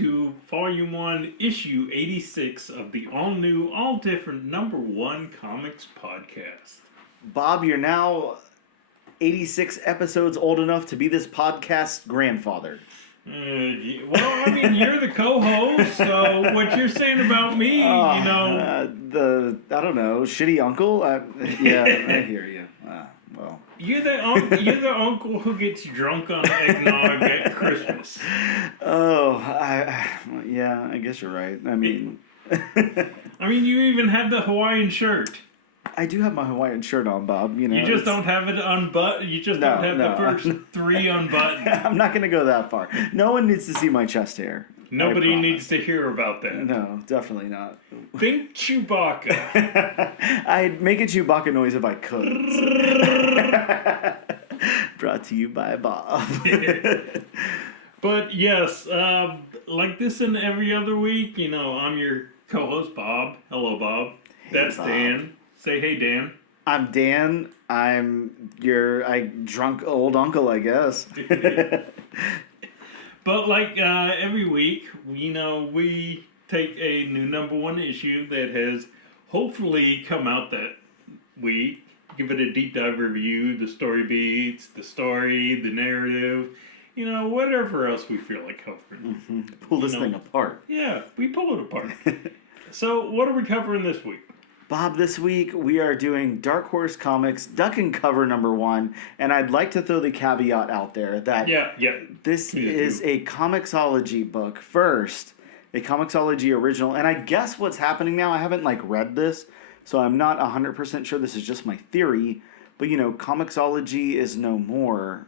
to Volume 1, Issue 86 of the all-new, all-different #1 Comics Podcast. Bob, you're now 86 episodes old enough to be this podcast's grandfather. Well, I mean, you're the co-host, so what you're saying about me, I don't know, shitty uncle? Yeah, I hear you. Well. You're the uncle who gets drunk on eggnog at Christmas. Oh, yeah, I guess you're right. I mean... you even have the Hawaiian shirt. I do have my Hawaiian shirt on, Bob. You just don't have it unbuttoned. You just don't have the first 3 unbuttoned. I'm not going to go that far. No one needs to see my chest hair. Nobody needs to hear about that. No, definitely not. Think Chewbacca. I'd make a Chewbacca noise if I could. Brought to you by Bob. But yes, like this and every other week, I'm your co-host, Bob. Hello, Bob. Hey, That's Bob. Dan. Say hey, Dan. I'm Dan. I'm your drunk old uncle, I guess. But like every week, we take a new #1 issue that has hopefully come out that week. Give it a deep dive review, the story beats, the story, the narrative, whatever else we feel like covering. Mm-hmm. Pull this thing apart. Yeah, we pull it apart. So what are we covering this week? Bob, this week we are doing Dark Horse Comics Duck and Cover #1, and I'd like to throw the caveat out there that this is a Comixology book first, a Comixology original, and I guess what's happening now, I haven't read this, so I'm not 100% sure, this is just my theory, but Comixology is no more,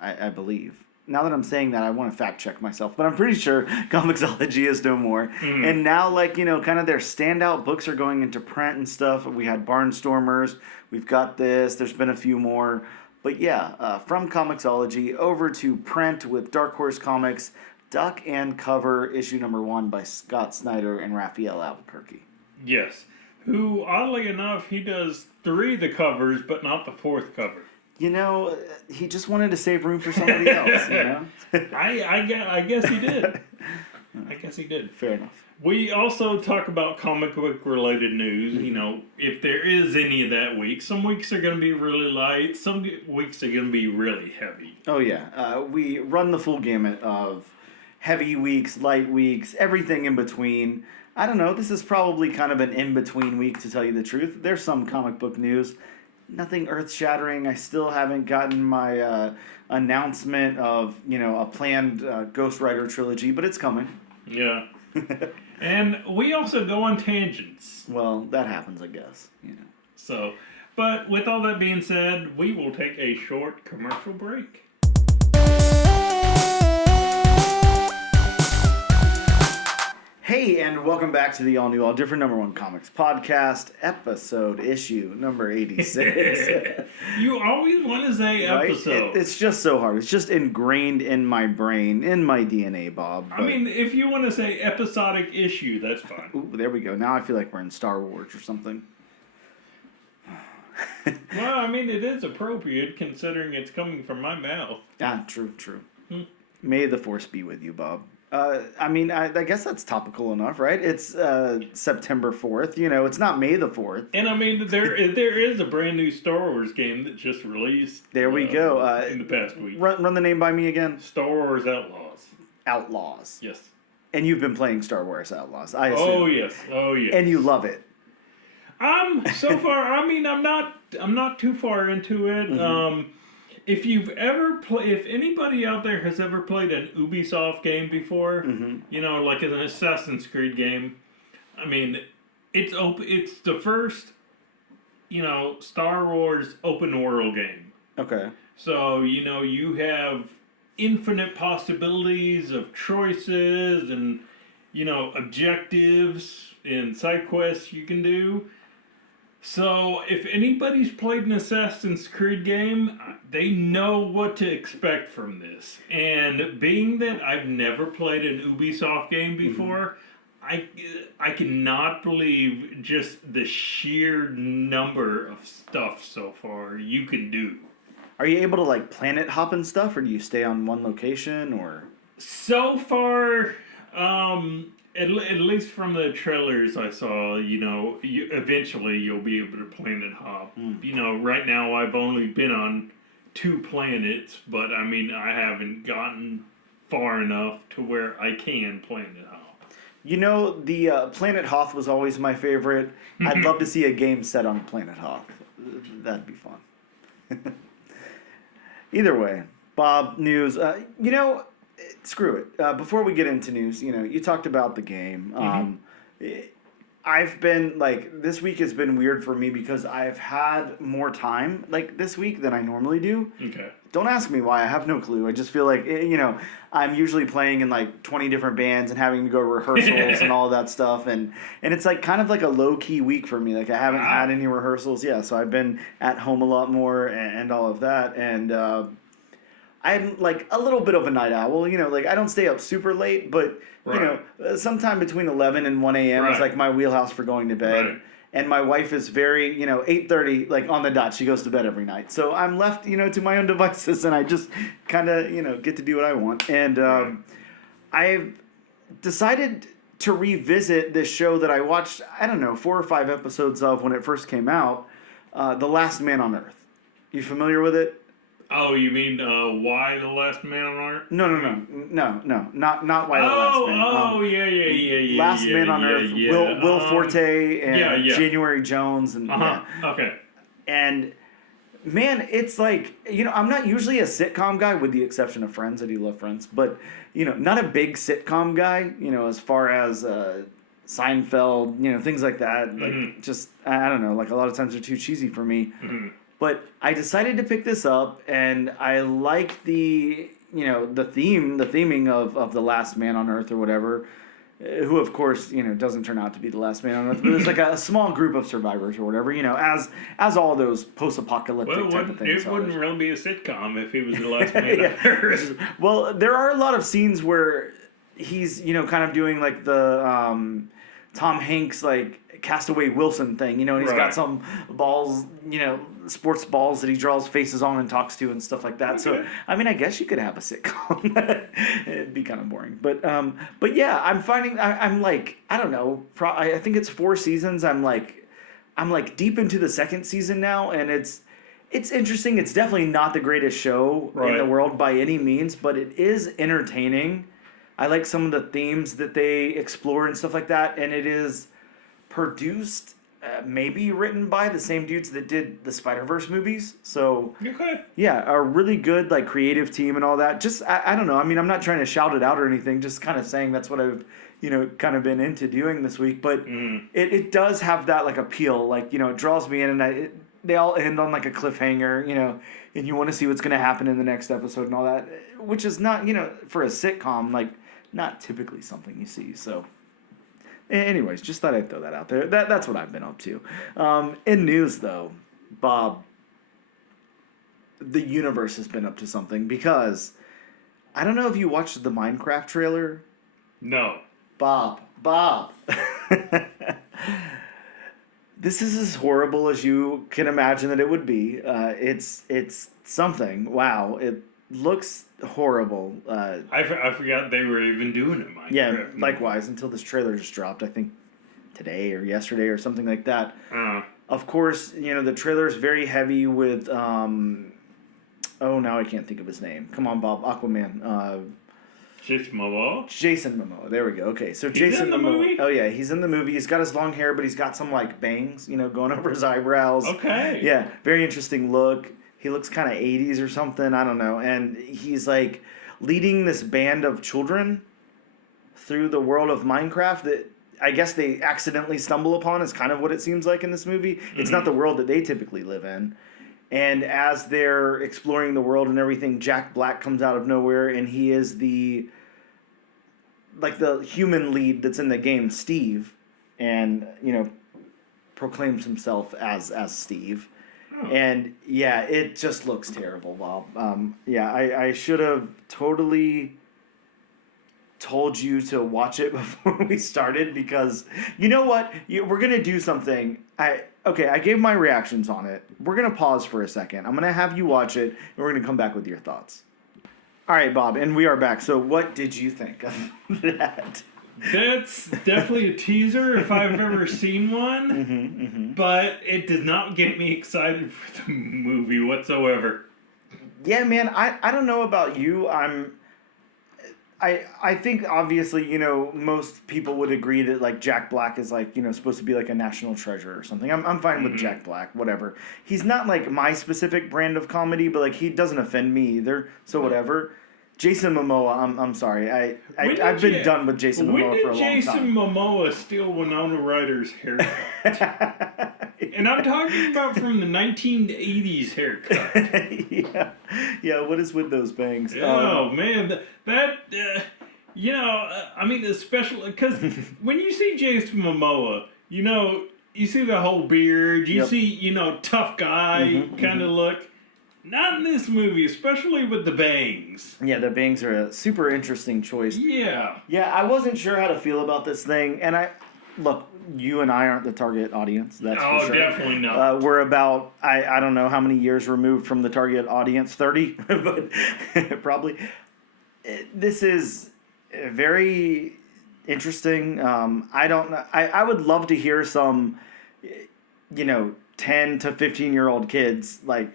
I believe. Now that I'm saying that, I want to fact check myself, but I'm pretty sure Comixology is no more. Mm. And now, kind of their standout books are going into print and stuff. We had Barnstormers, we've got this, there's been a few more. But yeah, from Comixology over to print with Dark Horse Comics, Duck and Cover, issue #1 by Scott Snyder and Rafael Albuquerque. Yes, who, oddly enough, he does 3 of the covers, but not the 4th cover. He just wanted to save room for somebody else, I guess he did. I guess he did. Fair enough. We also talk about comic book related news, if there is any of that week. Some weeks are going to be really light, some weeks are going to be really heavy. Oh yeah, we run the full gamut of heavy weeks, light weeks, everything in between. I don't know, this is probably kind of an in-between week, to tell you the truth. There's some comic book news. Nothing earth-shattering. I still haven't gotten my announcement of, a planned Ghost Rider trilogy, but it's coming. Yeah. And we also go on tangents. Well, that happens, I guess. So, but with all that being said, we will take a short commercial break. Hey, and welcome back to the all-new, all-different #1 Comics Podcast, issue number 86. You always want to say episode. Right? It's just so hard. It's just ingrained in my brain, in my DNA, Bob. But... if you want to say episodic issue, that's fine. Ooh, there we go. Now I feel like we're in Star Wars or something. Well, it is appropriate considering it's coming from my mouth. Ah, true. May the Force be with you, Bob. I guess that's topical enough, right? It's September 4th. It's not May the 4th. And there is a brand new Star Wars game that just released. There we go. In the past week. Run the name by me again. Star Wars Outlaws. Outlaws. Yes. And you've been playing Star Wars Outlaws, I assume. Oh yes. And you love it. So far, I'm not too far into it. Mm-hmm. If anybody out there has ever played an Ubisoft game before, mm-hmm. Like an Assassin's Creed game, it's the first, Star Wars open world game. Okay. So, you have infinite possibilities of choices and, objectives and side quests you can do. So, if anybody's played an Assassin's Creed game, they know what to expect from this. And being that I've never played an Ubisoft game before, I cannot believe just the sheer number of stuff so far you can do. Are you able to, planet hop and stuff, or do you stay on one location, or...? So far, At least from the trailers I saw, eventually you'll be able to planet hop. Right now I've only been on 2 planets, but I mean I haven't gotten far enough to where I can planet hop. The Planet Hoth was always my favorite. I'd love to see a game set on Planet Hoth. That'd be fun. Either way, Bob, news. Screw it. Before we get into news, you talked about the game. I've been, this week has been weird for me because I've had more time, this week than I normally do. Okay. Don't ask me why. I have no clue. I just feel like, I'm usually playing in 20 different bands and having to go to rehearsals and all of that stuff. And it's kind of like a low-key week for me. I haven't had any rehearsals. Yeah, so I've been at home a lot more and all of that. And I'm a little bit of a night owl. I don't stay up super late, but, sometime between 11 and 1 a.m. is my wheelhouse for going to bed. Right. And my wife is very, 8:30, on the dot, she goes to bed every night. So I'm left, to my own devices, and I just kind of, get to do what I want. And I've decided to revisit this show that I watched, 4 or 5 episodes of when it first came out, The Last Man on Earth. You familiar with it? Oh, you mean Why the Last Man on Earth? No, not Why the Last Man. Yeah. Last Man on Earth. Yeah. Will Forte and January Jones and Okay. And man, it's I'm not usually a sitcom guy with the exception of Friends. I do love Friends, but not a big sitcom guy. As far as Seinfeld, things like that. Just I don't know. A lot of times they're too cheesy for me. But I decided to pick this up, and I like the theming of The Last Man on Earth or whatever, who of course, doesn't turn out to be the last man on Earth, but there's a small group of survivors or whatever, as all those post-apocalyptic type of things. It wouldn't really be a sitcom if he was the last man on Earth. Well, there are a lot of scenes where he's, kind of doing the Tom Hanks, Castaway Wilson thing, and he's got some balls, sports balls that he draws faces on and talks to and stuff like that. Okay. So, I guess you could have a sitcom. It'd be kind of boring. But yeah, I'm finding, I'm I don't know, I think it's 4 seasons. I'm deep into the 2nd season now, and it's interesting. It's definitely not the greatest show in the world by any means, but it is entertaining. I like some of the themes that they explore and stuff like that, and it is produced, maybe written by the same dudes that did the Spider-Verse movies. So, yeah, a really good creative team and all that. Just, I don't know. I'm not trying to shout it out or anything. Just kind of saying that's what I've, kind of been into doing this week. But it does have that appeal. It draws me in, and they all end on a cliffhanger. And you want to see what's going to happen in the next episode and all that, which is not, for a sitcom, not typically something you see. So. Anyways, just thought I'd throw that out there. That's what I've been up to. In news, though, Bob, the universe has been up to something because I don't know if you watched the Minecraft trailer. No. Bob. This is as horrible as you can imagine that it would be. It's something. Wow. It looks horrible. I forgot they were even doing it. Minecraft. Yeah, likewise, until this trailer just dropped, I think today or yesterday or something like that. Of course, the trailer is very heavy with, now I can't think of his name. Come on, Bob, Aquaman. Jason Momoa? Jason Momoa, there we go. Okay, so he's Jason in the Momoa. movie? Oh yeah, he's in the movie. He's got his long hair, but he's got some bangs, going over his eyebrows. Okay. Yeah, very interesting look. He looks kind of 80s or something. I don't know. And he's leading this band of children through the world of Minecraft that I guess they accidentally stumble upon is kind of what it seems like in this movie. Mm-hmm. It's not the world that they typically live in. And as they're exploring the world and everything, Jack Black comes out of nowhere, and he is the human lead that's in the game, Steve, and, proclaims himself as Steve. And yeah, it just looks terrible, Bob. I should have totally told you to watch it before we started because you know what? We're gonna do something. I gave my reactions on it. We're gonna pause for a second. I'm gonna have you watch it, and we're gonna come back with your thoughts. All right, Bob, and we are back. So what did you think of that? That's definitely a teaser if I've ever seen one, but it does not get me excited for the movie whatsoever. Yeah, man, I don't know about you. I think obviously, you know, most people would agree that like Jack Black is like, you know, supposed to be like a national treasure or something. I'm fine with Jack Black, whatever. He's not like my specific brand of comedy, but like he doesn't offend me either. So whatever. Jason Momoa, I'm sorry. I've been done with Jason Momoa for a long time. When did Jason Momoa steal Winona Ryder's haircut? And I'm talking about from the 1980s haircut. Yeah. What is with those bangs? Oh man, you know, I mean, especially because when you see Jason Momoa, you know, you see the whole beard, you see, you know, tough guy kind of look. Not in this movie, especially with the bangs. Yeah, the bangs are a super interesting choice. Yeah. Yeah, I wasn't sure how to feel about this thing, and look, you and I aren't the target audience, that's for sure. Oh, definitely not. We're about, I don't know how many years removed from the target audience, 30, but probably. This is very interesting. I would love to hear some, you know, 10 to 15-year-old kids, like,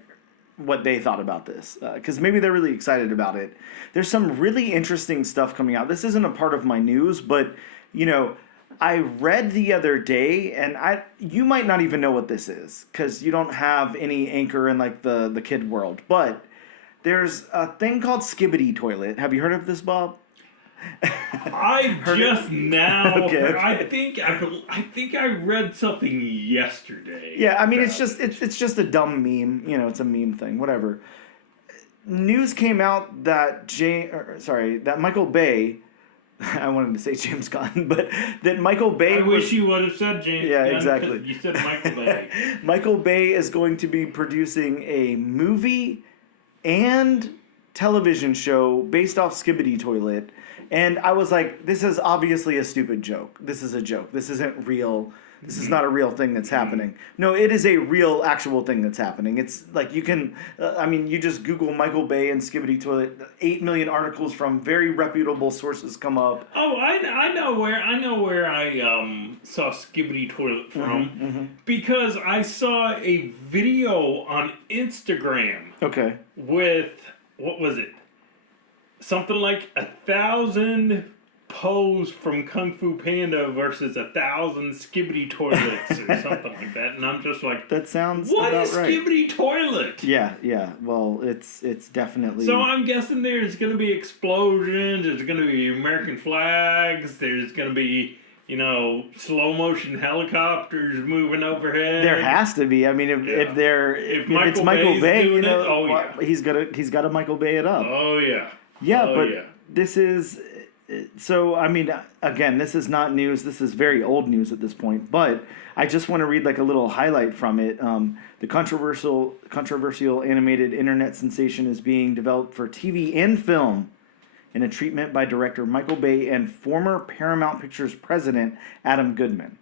what they thought about this, because maybe they're really excited about it. There's some really interesting stuff coming out. This isn't a part of my news, but, you know, I read the other day, and you might not even know what this is, because you don't have any anchor in, like, the kid world, but there's a thing called Skibbity Toilet. Have you heard of this, Bob? I just now. Okay. I think I read something yesterday. Yeah, I mean it's just a dumb meme. You know, it's a meme thing. Whatever. News came out that that Michael Bay. I wanted to say James Gunn, but that Michael Bay. I wish you would have said James. Yeah, Gunn, exactly. You said Michael Bay. Michael Bay is going to be producing a movie and television show based off Skibbity Toilet. And I was like, this is obviously a stupid joke. This is a joke. This isn't real. This is not a real thing that's happening. No, it is a real, actual thing that's happening. It's like you can, you just Google Michael Bay and Skibbity Toilet. 8 million articles from very reputable sources come up. Oh, I know where I saw Skibbity Toilet from. Because I saw a video on Instagram. Okay. With, what was it? Something like 1,000 pose from Kung Fu Panda versus 1,000 Skibbity Toilets or something like that, and I'm just like, that sounds what about is right. Skibbity Toilet? Yeah. Well, it's definitely. So I'm guessing there's going to be explosions. There's going to be American flags. There's going to be, you know, slow motion helicopters moving overhead. There has to be. I mean, if it's Michael Bay, you know, he's got to Michael Bay it up. Oh yeah. Yeah, this is. So, I mean, again, this is not news. This is very old news at this point. But I just want to read like a little highlight from it. The controversial animated internet sensation is being developed for TV and film in a treatment by director Michael Bay and former Paramount Pictures president Adam Goodman,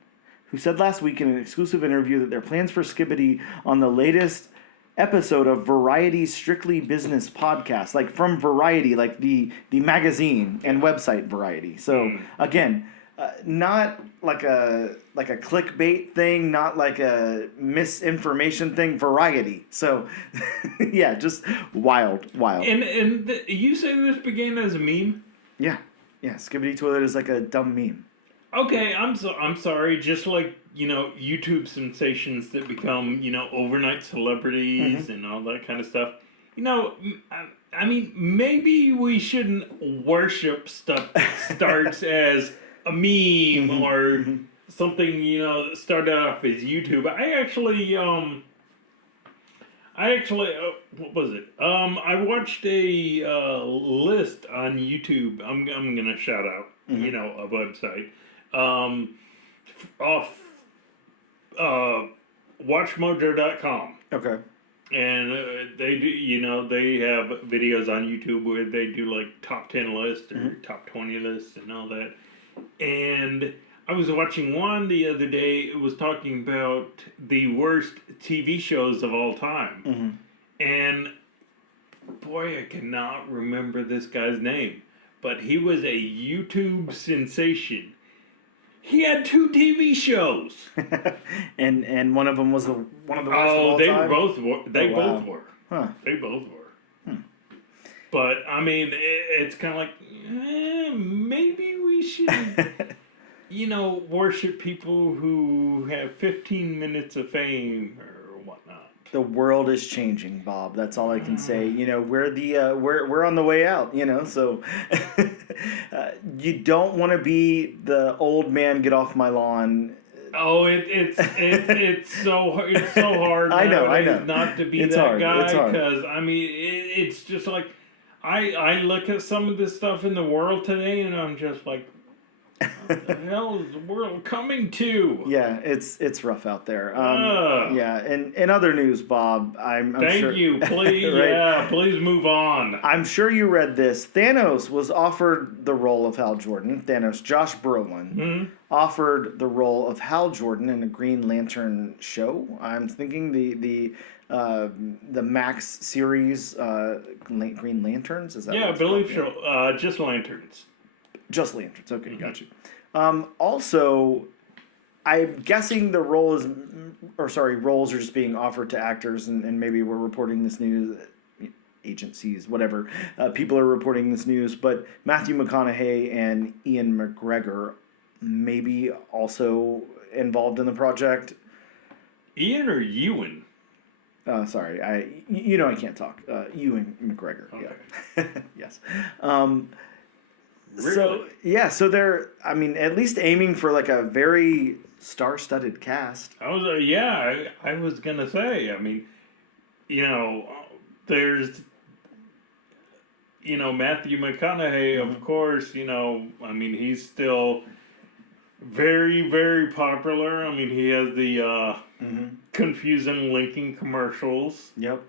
who said last week in an exclusive interview that their plans for Skibbity on the latest episode of Variety's Strictly Business podcast, like from Variety, like the magazine and website Variety. So again, not like a clickbait thing, not like a misinformation thing. Variety. So yeah, just wild. And you say this began as a meme? Yeah. Skibbity Toilet is like a dumb meme. Okay, I'm sorry. Just like, you know, YouTube sensations that become, you know, overnight celebrities and all that kind of stuff. You know, I mean, maybe we shouldn't worship stuff that starts as a meme or something, you know, that started off as YouTube. I actually, what was it? I watched a list on YouTube. I'm gonna shout out, you know, a website. Off watchmojo.com. Okay. And they do, you know, they have videos on YouTube where they do like top 10 lists or top 20 lists and all that. And I was watching one the other day. It was talking about the worst TV shows of all time. And boy, I cannot remember this guy's name, but he was a YouTube sensation. He had 2 TV shows, and one of them was one of the worst of all they time? were both. They both were. Huh. They both were. But I mean, it's kind of like maybe we should, worship people who have 15 minutes of fame or whatnot. The world is changing, Bob. That's all I can say. We're on the way out. So you don't want to be the old man. Get off my lawn. Oh, it's so hard. I know. Not to be it's that hard. guy, it's hard. because I mean it's just like I look at some of this stuff in the world today, and I'm just like, what the hell is the world coming to? Yeah, it's rough out there. Yeah, and in other news, Bob, I'm Thank sure, you. Please, right? Yeah, please move on. I'm sure you read this. Thanos was offered the role of Hal Jordan. Josh Brolin, offered the role of Hal Jordan in a Green Lantern show. I'm thinking the Max series, Green Lanterns. Is that? Yeah, I believe so. Just Lanterns. Just Lanterns. Okay, got you. Also, I'm guessing the roles are just being offered to actors, and maybe we're reporting this news, agencies, whatever. People are reporting this news, but Matthew McConaughey and Ian McGregor maybe also involved in the project. Ian or Ewan? Sorry, I can't talk. Ewan McGregor. Okay. Yeah. Yes. Really? So they're, at least aiming for like a very star-studded cast. I was gonna say. There's, Matthew McConaughey, of course. He's still very, very popular. He has the confusing Lincoln commercials. Yep.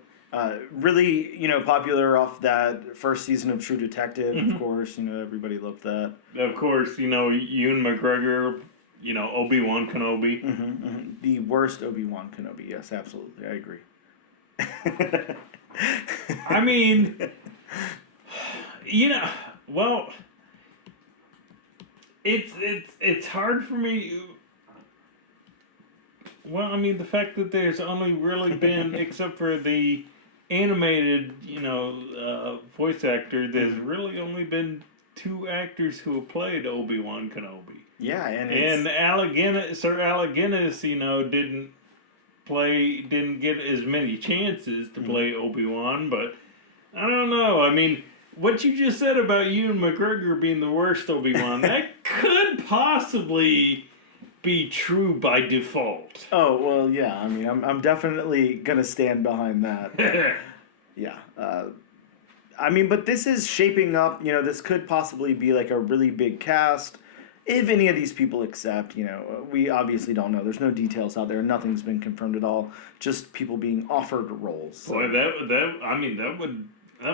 Really, popular off that first season of True Detective, of course. Everybody loved that. Of course, Ewan McGregor, Obi-Wan Kenobi. The worst Obi-Wan Kenobi, yes, absolutely. I agree. Well, it's hard for me. Well, the fact that there's only really been, except for the animated, voice actor, there's really only been 2 actors who have played Obi-Wan Kenobi. Yeah, and Sir Alec Guinness, didn't get as many chances to play Obi-Wan, but I don't know. What you just said about Ewan McGregor being the worst Obi-Wan, that could possibly be true by default. Oh, well, yeah. I'm definitely going to stand behind that. Yeah. But this is shaping up, this could possibly be like a really big cast. If any of these people accept, we obviously don't know. There's no details out there. Nothing's been confirmed at all. Just people being offered roles. So. Boy, that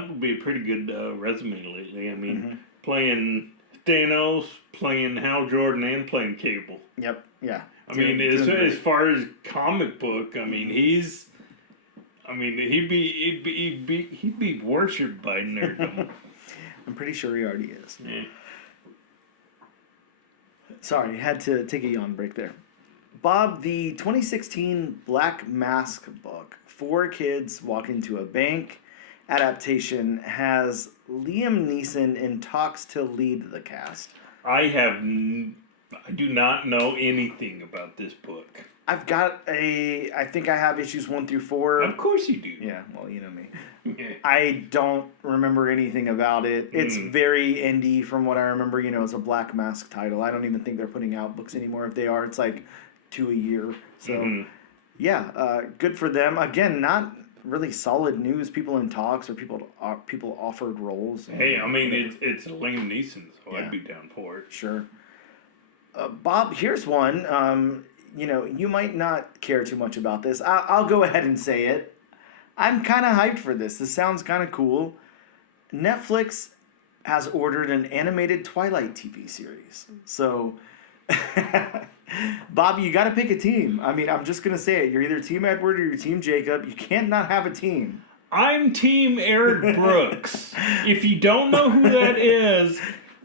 would be a pretty good resume lately. Playing Thanos, playing Hal Jordan, and playing Cable. Yep. Yeah. As far as comic book, he'd be worshipped by nerddom. I'm pretty sure he already is. Yeah. Sorry, had to take a yawn break there. Bob, the 2016 Black Mask book, 4 Kids Walk into a Bank adaptation, has Liam Neeson in talks to lead the cast. I do not know anything about this book. I think I have issues 1 through 4. Of course you do. Yeah, well, you know me. I don't remember anything about it. It's very indie from what I remember. It's a Black Mask title. I don't even think they're putting out books anymore. If they are, it's like 2 a year. So, good for them. Again, not really solid news. People in talks or people offered roles. Hey, it's Liam Neeson, so I'd be down for it. Sure. Bob, here's one. You might not care too much about this. I'll go ahead and say it. I'm kind of hyped for this. This sounds kind of cool. Netflix has ordered an animated Twilight TV series. So, Bob, you got to pick a team. I'm just going to say it. You're either Team Edward or you're Team Jacob. You can't not have a team. I'm Team Eric Brooks. If you don't know who that is,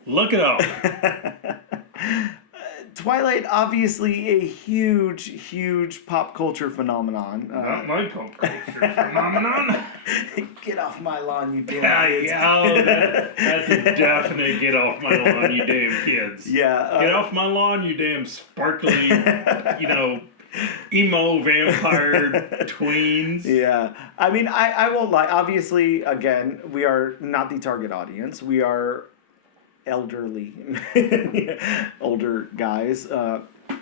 look it up. Twilight, obviously a huge pop culture phenomenon. Not my pop culture phenomenon. Get off my lawn, you damn kids. That's a definite get off my lawn, you damn kids. Yeah. Get off my lawn, you damn sparkly, emo vampire tweens. Yeah. I mean, I won't lie. Obviously, again, we are not the target audience. We are elderly, older guys.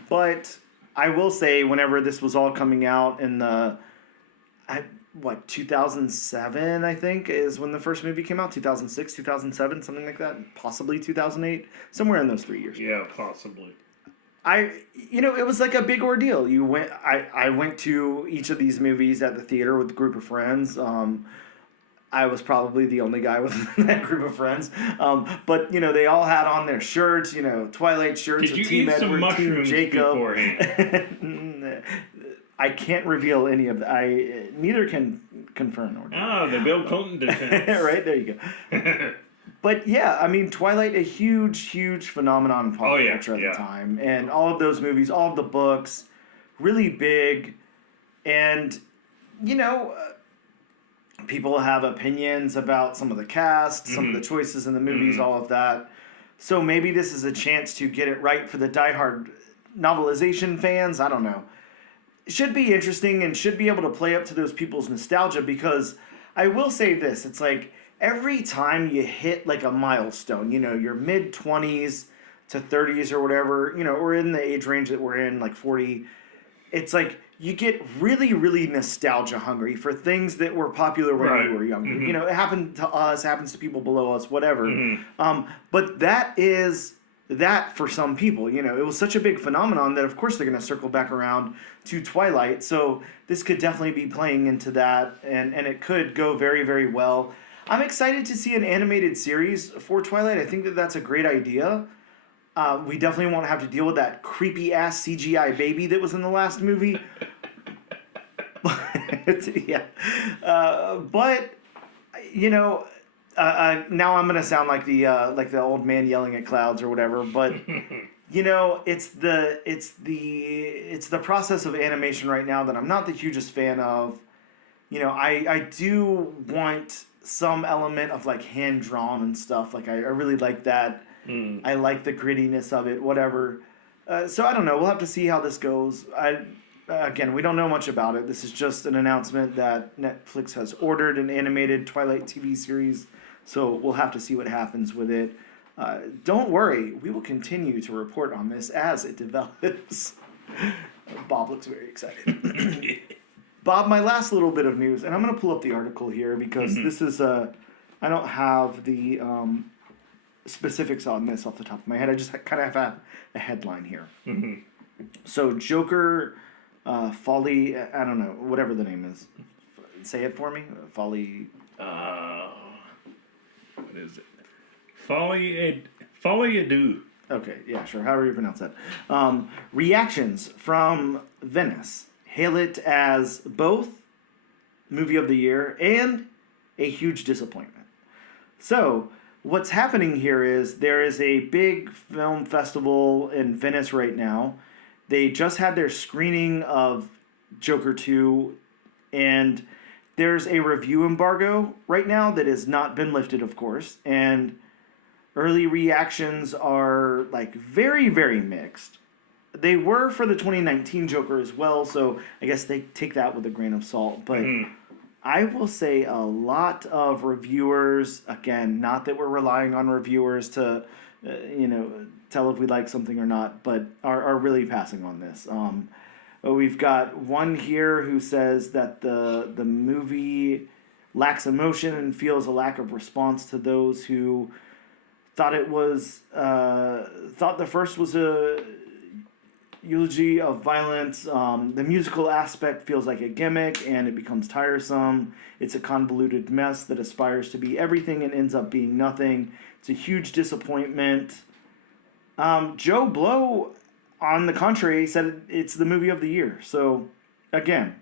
But I will say, whenever this was all coming out in 2007, I think, is when the first movie came out. 2006, 2007, something like that. Possibly 2008. Somewhere in those 3 years. Yeah, possibly. It was like a big ordeal. I went to each of these movies at the theater with a group of friends. I was probably the only guy within that group of friends. But, they all had on their shirts, Twilight shirts. Did you Team eat some mushrooms Team Jacob. Beforehand? I can't reveal any of that. Neither can confirm nor deny. The Bill Clinton defense. Right, there you go. But yeah, I mean, Twilight, a huge phenomenon in pop culture at the time. And all of those movies, all of the books, really big. And, people have opinions about some of the cast, some of the choices in the movies, all of that. So maybe this is a chance to get it right for the diehard novelization fans. I don't know. It should be interesting and should be able to play up to those people's nostalgia, because I will say this. It's like every time you hit like a milestone, your mid-20s to 30s or whatever, or in the age range that we're in, like 40, it's like you get really nostalgia hungry for things that were popular when you were younger. Mm-hmm. It happened to us, happens to people below us, whatever. But that is that for some people. It was such a big phenomenon that of course they're going to circle back around to Twilight. So this could definitely be playing into that, and it could go very well. I'm excited to see an animated series for Twilight. I think that that's a great idea. We definitely won't have to deal with that creepy-ass CGI baby that was in the last movie. Yeah. But, now I'm going to sound like the old man yelling at clouds or whatever, but, it's the process of animation right now that I'm not the hugest fan of. I do want some element of like hand drawn and stuff. Like I really like that. I like the grittiness of it, whatever. So I don't know. We'll have to see how this goes. Again, we don't know much about it. This is just an announcement that Netflix has ordered an animated Twilight TV series. So we'll have to see what happens with it. Don't worry. We will continue to report on this as it develops. Bob looks very excited. Bob, my last little bit of news, and I'm going to pull up the article here because this is I don't have the specifics on this off the top of my head. I just kind of have a headline here. So Joker, Folly, I don't know, whatever the name is. Say it for me. Folly. What is it? Folly Ado. Okay, yeah, sure. However you pronounce that. Reactions from Venice hail it as both movie of the year and a huge disappointment. So, what's happening here is there is a big film festival in Venice right now. They just had their screening of Joker 2, and there's a review embargo right now that has not been lifted, of course, and early reactions are like very mixed. They were for the 2019 Joker as well, so I guess they take that with a grain of salt. But I will say a lot of reviewers, again, not that we're relying on reviewers to, tell if we like something or not, but are really passing on this. We've got one here who says that the movie lacks emotion and feels a lack of response to those who thought the first was a eulogy of violence. The musical aspect feels like a gimmick and it becomes tiresome. It's a convoluted mess that aspires to be everything and ends up being nothing. It's a huge disappointment. Joe Blow, on the contrary, said it's the movie of the year. So, again,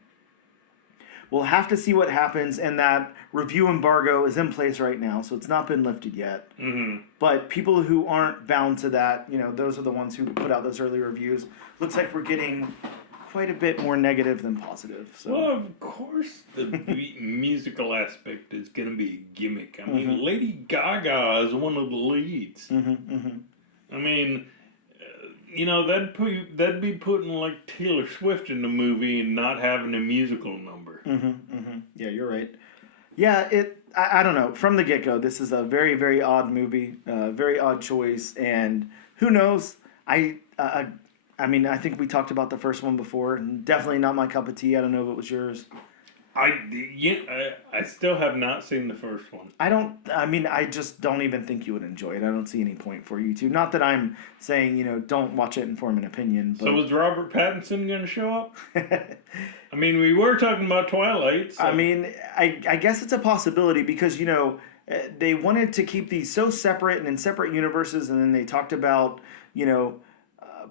we'll have to see what happens, and that review embargo is in place right now, so it's not been lifted yet. Mm-hmm. But people who aren't bound to that, those are the ones who put out those early reviews. Looks like we're getting quite a bit more negative than positive. So. Well, of course, the musical aspect is going to be a gimmick. I mean, Lady Gaga is one of the leads. I mean, that'd be putting like Taylor Swift in the movie and not having a musical number. Yeah, you're right. Yeah, I don't know. From the get-go, this is a very, very odd movie, very odd choice, and who knows? I mean, I think we talked about the first one before. Definitely not my cup of tea. I don't know if it was yours. I still have not seen the first one. I just don't even think you would enjoy it. I don't see any point for you to. Not that I'm saying, don't watch it and form an opinion. But... So is Robert Pattinson going to show up? I mean, we were talking about Twilight. So. I mean, I guess it's a possibility because, they wanted to keep these so separate and in separate universes, and then they talked about,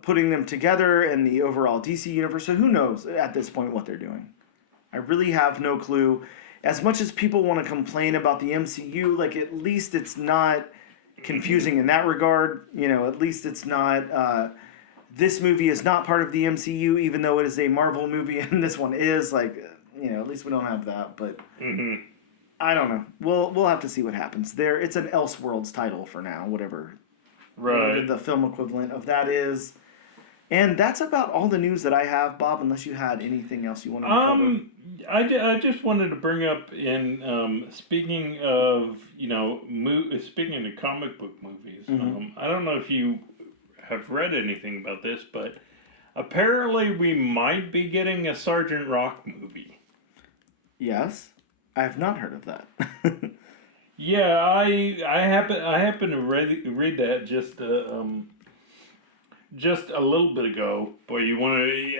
putting them together in the overall DC universe. So who knows at this point what they're doing? I really have no clue. As much as people want to complain about the MCU, like at least it's not confusing in that regard. At least it's not. This movie is not part of the MCU, even though it is a Marvel movie, and this one is. Like, at least we don't have that. But I don't know. We'll have to see what happens there. It's an Elseworlds title for now, whatever the film equivalent of that is. And that's about all the news that I have, Bob, unless you had anything else you wanted to cover. I just wanted to bring up, speaking of, speaking of comic book movies, I don't know if you have read anything about this, but apparently we might be getting a Sergeant Rock movie. Yes, I have not heard of that. Yeah, I happen to read that just a little bit ago. Boy, you want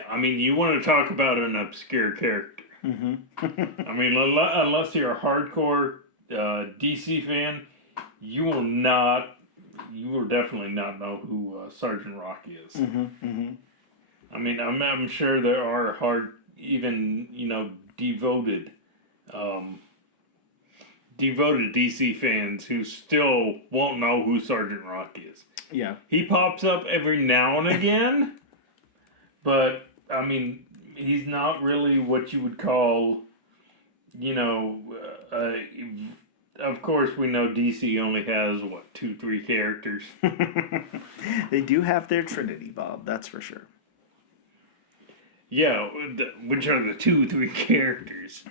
to talk about an obscure character. I mean, unless you're a hardcore DC fan, you will definitely not know who Sergeant Rock is. I mean, I'm sure there are devoted DC fans who still won't know who Sergeant Rock is. Yeah. He pops up every now and again, but, I mean, he's not really what you would call, of course we know DC only has, 2-3 characters. They do have their trinity, Bob, that's for sure. Yeah, which are the 2-3 characters.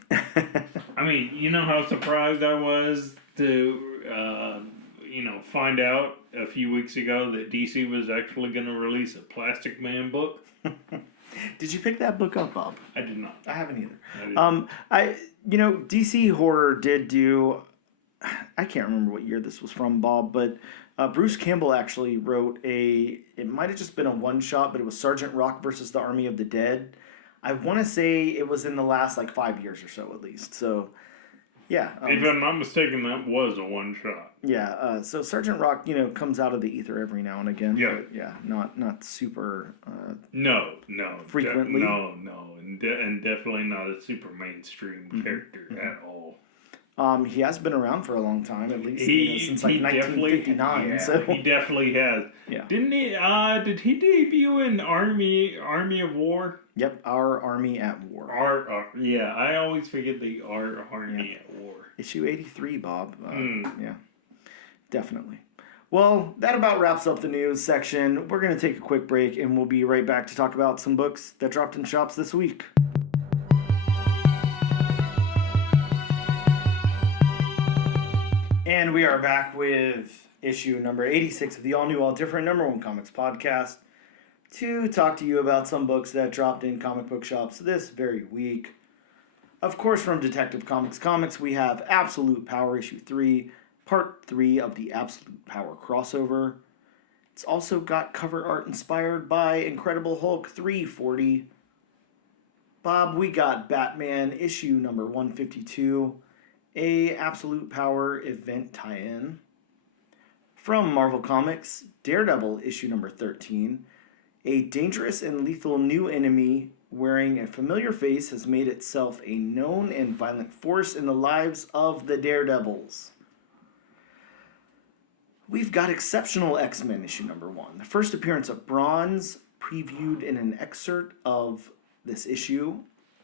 I mean, you know how surprised I was to, find out a few weeks ago that DC was actually going to release a Plastic Man book. Did you pick that book up, Bob? I did not. I haven't either. DC Horror did do, I can't remember what year this was from, Bob, but Bruce Campbell actually wrote it might have just been a one-shot, but it was Sergeant Rock versus the Army of the Dead. I want to say it was in the last 5 years or so at least. So, yeah. If I'm not mistaken, that was a one-shot. Yeah. So Sergeant Rock, comes out of the ether every now and again. Yeah. But yeah. Not super. No. Frequently. No, and definitely not a super mainstream character at all. He has been around for a long time, at least since 1959. Yeah, so he definitely has. Yeah. Didn't he? Did he debut in Army of War? Yep, Our Army at War. Yeah, I always forget the Our Army at War. Issue 83, Bob. Yeah, definitely. Well, that about wraps up the news section. We're going to take a quick break, and we'll be right back to talk about some books that dropped in shops this week. And we are back with issue number 86 of the all-new, all-different #1 Comics podcast to talk to you about some books that dropped in comic book shops this very week. Of course, from Detective Comics, we have Absolute Power issue 3, part 3 of the Absolute Power crossover. It's also got cover art inspired by Incredible Hulk 340. Bob, we got Batman issue number 152. A Absolute Power event tie-in. From Marvel Comics, Daredevil issue number 13, a dangerous and lethal new enemy wearing a familiar face, has made itself a known and violent force in the lives of the Daredevils. We've got Exceptional X-Men issue number 1. The first appearance of Bronze, previewed in an excerpt of this issue.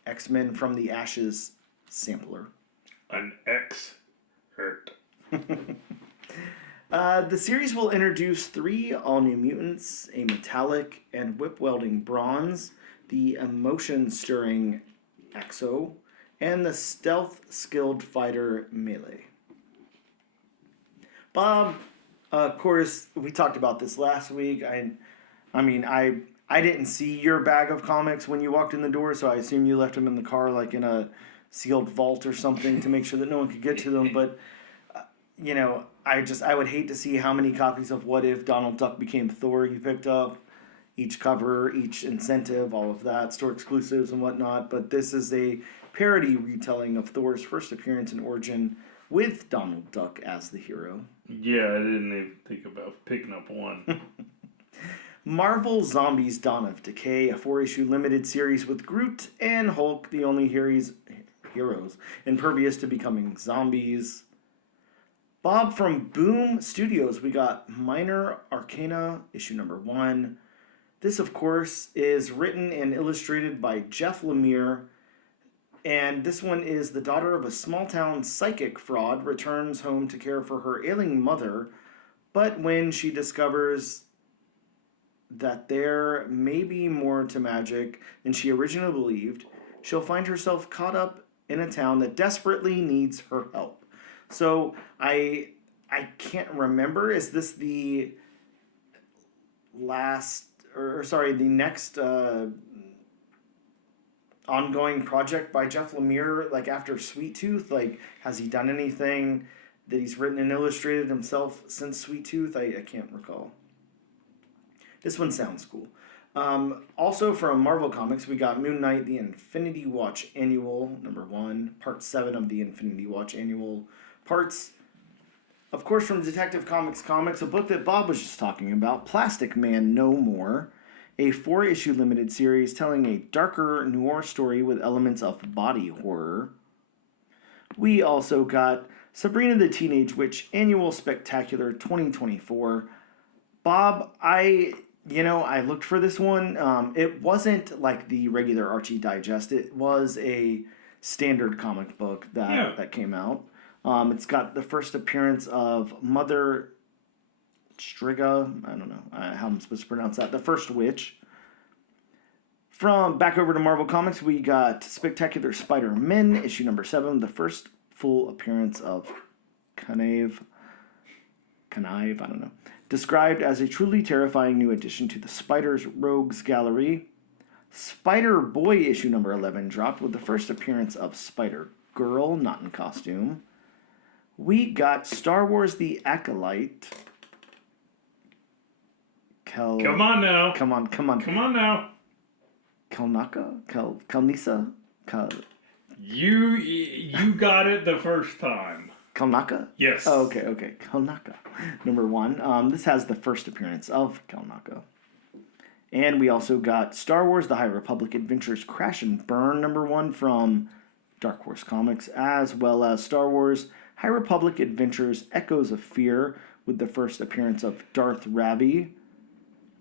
X-Men from the Ashes sampler. An X-hurt. The series will introduce 3 all-new mutants, a metallic and whip-welding Bronze, the emotion-stirring Exo, and the stealth-skilled fighter Melee. Bob, of course, we talked about this last week. I didn't see your bag of comics when you walked in the door, so I assume you left them in the car, like in a sealed vault or something, to make sure that no one could get to them. But I would hate to see how many copies of What If Donald Duck Became Thor you picked up. Each cover, each incentive, all of that, store exclusives and whatnot. But this is a parody retelling of Thor's first appearance and origin with Donald Duck as the hero. Yeah, I didn't even think about picking up one. Marvel Zombies Dawn of Decay, a 4-issue limited series with Groot and Hulk, the only heroes impervious to becoming zombies. Bob, from Boom Studios, we got Minor Arcana, issue number 1. This, of course, is written and illustrated by Jeff Lemire, and this one is the daughter of a small-town psychic fraud returns home to care for her ailing mother, but when she discovers that there may be more to magic than she originally believed, she'll find herself caught up in a town that desperately needs her help. So I can't remember. Is this the next ongoing project by Jeff Lemire, like after Sweet Tooth? Like, has he done anything that he's written and illustrated himself since Sweet Tooth? I can't recall. This one sounds cool. Also from Marvel Comics, we got Moon Knight, the Infinity Watch Annual, number 1, part 7 of the Infinity Watch Annual parts. Of course, from Detective Comics, a book that Bob was just talking about, Plastic Man No More, a 4-issue limited series telling a darker noir story with elements of body horror. We also got Sabrina the Teenage Witch Annual Spectacular 2024. Bob, I looked for this one. It wasn't like the regular Archie Digest. It was a standard comic book that came out. It's got the first appearance of Mother Striga. I don't know how I'm supposed to pronounce that. The First Witch. From back over to Marvel Comics, we got Spectacular Spider-Man, issue number 7. The first full appearance of Connive, I don't know. Described as a truly terrifying new addition to the Spider's Rogues Gallery. Spider-Boy issue number 11 dropped with the first appearance of Spider-Girl, not in costume. We got Star Wars The Acolyte. Come on now. Come on now. Kelnisa? You got it the first time. Kelnaka? Yes. Oh, okay. Kelnaka. Number 1. This has the first appearance of Kelnaka. And we also got Star Wars The High Republic Adventures Crash and Burn, number 1 from Dark Horse Comics, as well as Star Wars High Republic Adventures Echoes of Fear with the first appearance of Darth Ravi.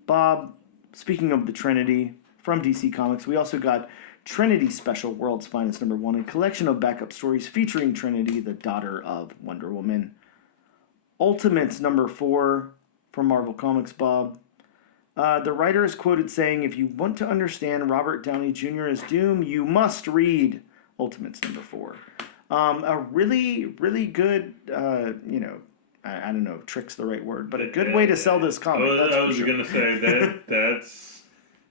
Bob, speaking of the Trinity, from DC Comics, we also got Trinity Special World's Finest number 1, a collection of backup stories featuring Trinity, the daughter of Wonder Woman. Ultimates number 4 from Marvel Comics, Bob. The writer is quoted saying, "If you want to understand Robert Downey Jr. as Doom, you must read Ultimates number 4." A really, really good, I don't know if trick's the right word, but a good way to sell this comic. I was going to say that's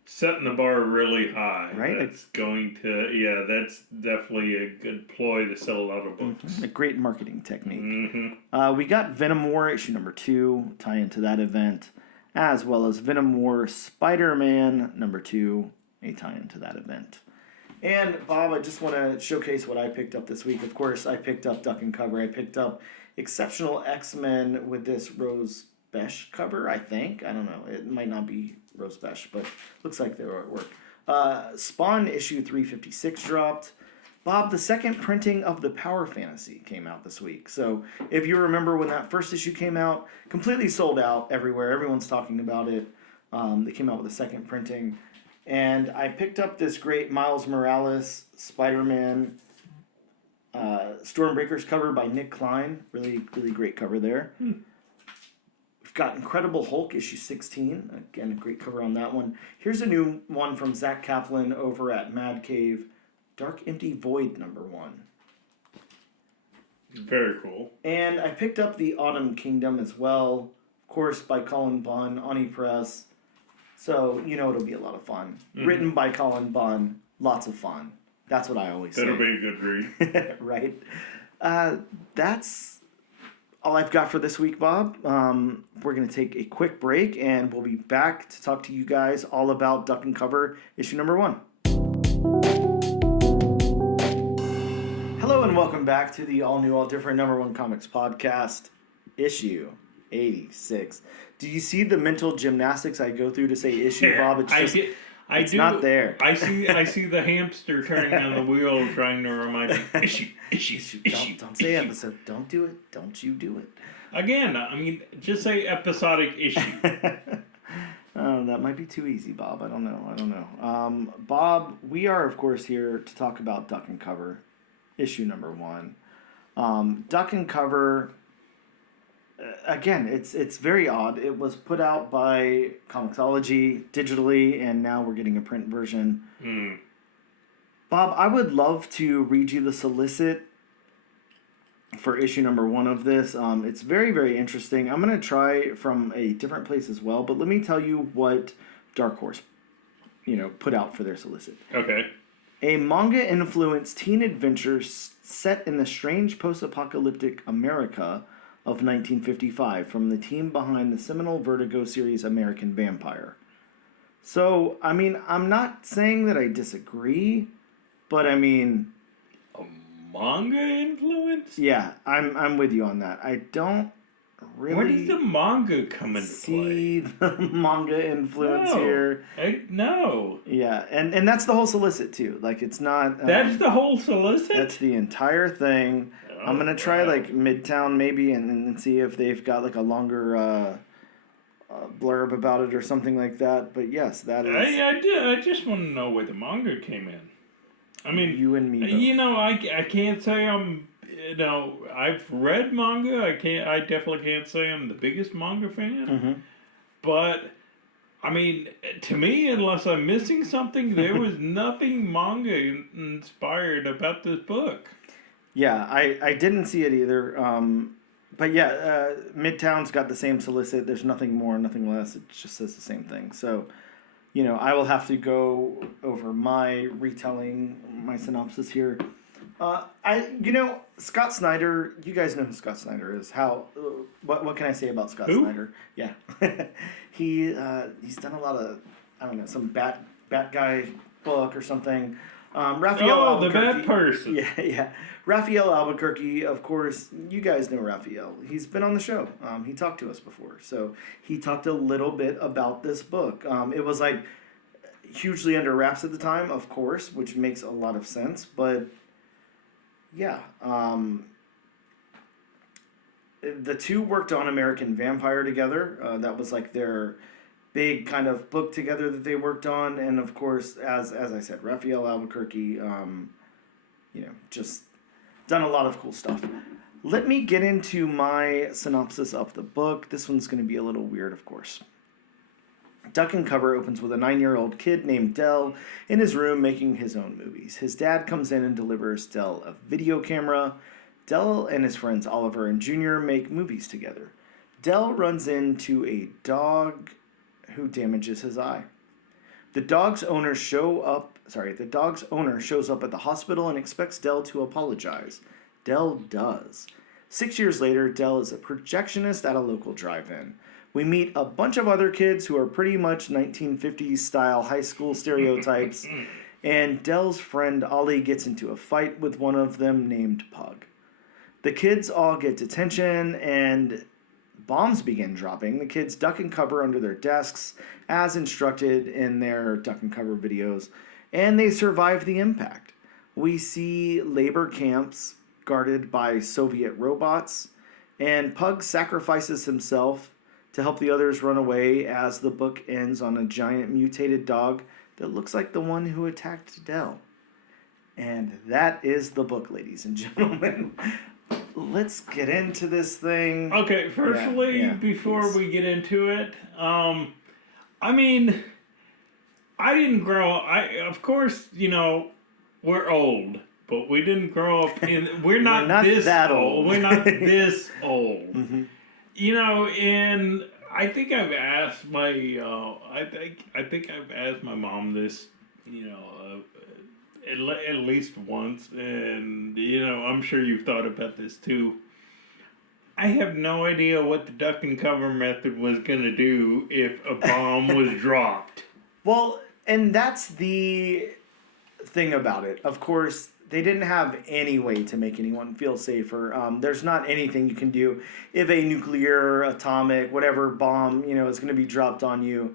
setting the bar really high. Right? That's that's definitely a good ploy to sell a lot of books. Mm-hmm. A great marketing technique. Mm-hmm. We got Venom War issue number 2, tie into that event, as well as Venom War Spider-Man number 2, a tie into that event. And Bob, I just want to showcase what I picked up this week. Of course, I picked up Duck and Cover. I picked up Exceptional X-Men with this Rose Besh cover, I think. I don't know. It might not be Rose Besh, but looks like they were at work. Spawn issue 356 dropped. Bob, the second printing of the Power Fantasy came out this week. So if you remember when that first issue came out, completely sold out everywhere. Everyone's talking about it. They came out with a second printing. And I picked up this great Miles Morales Spider-Man Stormbreakers cover by Nick Klein. Really, really great cover there. We've got Incredible Hulk issue 16. Again, a great cover on that one. Here's a new one from Zach Kaplan over at Mad Cave. Dark Empty Void #1. Very cool. And I picked up the Autumn Kingdom as well. Of course, by Colin Bunn, Oni Press. So, it'll be a lot of fun. Mm-hmm. Written by Colin Bunn. Lots of fun. That's what I always say. That'll be a good read. Right. That's all I've got for this week, Bob. We're going to take a quick break, and we'll be back to talk to you guys all about Duck and Cover issue #1. Hello and welcome back to the all-new, all-different #1 Comics podcast, issue 86. Do you see the mental gymnastics I go through to say issue, Bob? It's just, it's not there. I see the hamster turning on the wheel trying to remind me, issue. Don't say episode. Don't do it. Don't you do it. Again, just say episodic issue. That might be too easy, Bob. I don't know. Bob, we are, of course, here to talk about Duck and Cover. Issue #1. Duck and Cover, again, it's very odd. It was put out by Comixology digitally, and now we're getting a print version. Bob, I would love to read you the solicit for issue #1 of this. It's very, very interesting. I'm going to try from a different place as well, but let me tell you what Dark Horse, put out for their solicit. Okay. A manga-influenced teen adventure set in the strange post-apocalyptic America of 1955 from the team behind the seminal Vertigo series American Vampire. So, I'm not saying that I disagree, but A manga influence? Yeah, I'm with you on that. I don't really... Where does the manga come into see play? the manga influence here. No. Yeah, and that's the whole solicit too. Like, it's not... that's the whole solicit? That's the entire thing. Oh, I'm going to try, Midtown maybe and see if they've got, a longer blurb about it or something like that. But yes, that is... I just want to know where the manga came in. You and me both. I can't say I'm... I've read manga. I definitely can't say I'm the biggest manga fan. Mm-hmm. But, to me, unless I'm missing something, there was nothing manga inspired about this book. Yeah, I didn't see it either. But yeah, Midtown's got the same solicit. There's nothing more, nothing less. It just says the same thing. So, I will have to go over my retelling, my synopsis here. Scott Snyder, you guys know who Scott Snyder is. What can I say about Scott Snyder? Yeah. He's done a lot of, some Bat Guy book or something. Rafael Albuquerque. The bad person. Yeah. Rafael Albuquerque, of course, you guys know Rafael. He's been on the show. He talked to us before. So he talked a little bit about this book. It was hugely under wraps at the time, of course, which makes a lot of sense. But yeah, the two worked on American Vampire together. That was their big kind of book together that they worked on. And of course, as I said, Rafael Albuquerque, just done a lot of cool stuff. Let me get into my synopsis of the book. This one's going to be a little weird, of course. Duck and Cover opens with a 9-year-old kid named Dell in his room making his own movies. His dad comes in and delivers Dell a video camera. Dell and his friends Oliver and Junior make movies together. Dell runs into a dog who damages his eye. The dog's owner shows up at the hospital and expects Dell to apologize. Dell does. 6 years later, Dell is a projectionist at a local drive-in. We meet a bunch of other kids who are pretty much 1950s style high school stereotypes, and Dell's friend Ollie gets into a fight with one of them named Pug. The kids all get detention, and bombs begin dropping. The kids duck and cover under their desks, as instructed in their duck and cover videos, and they survive the impact. We see labor camps guarded by Soviet robots, and Pug sacrifices himself to help the others run away as the book ends on a giant mutated dog that looks like the one who attacked Dell. And that is the book, ladies and gentlemen. Let's get into this thing. Okay, firstly, before we get into it, I mean, I didn't grow up. Of course, you know, we're old, but we didn't grow up in. We're not this that old. We're not this old. Mm-hmm. You know, and I think I've asked my. I think I've asked my mom this. You know. At least once, and you know, I'm sure you've thought about this too. I have no idea what the duck and cover method was going to do if a bomb was dropped. Well, and that's the thing about it. Of course, they didn't have any way to make anyone feel safer. There's not anything you can do if a nuclear, atomic, whatever bomb, you know, is going to be dropped on you.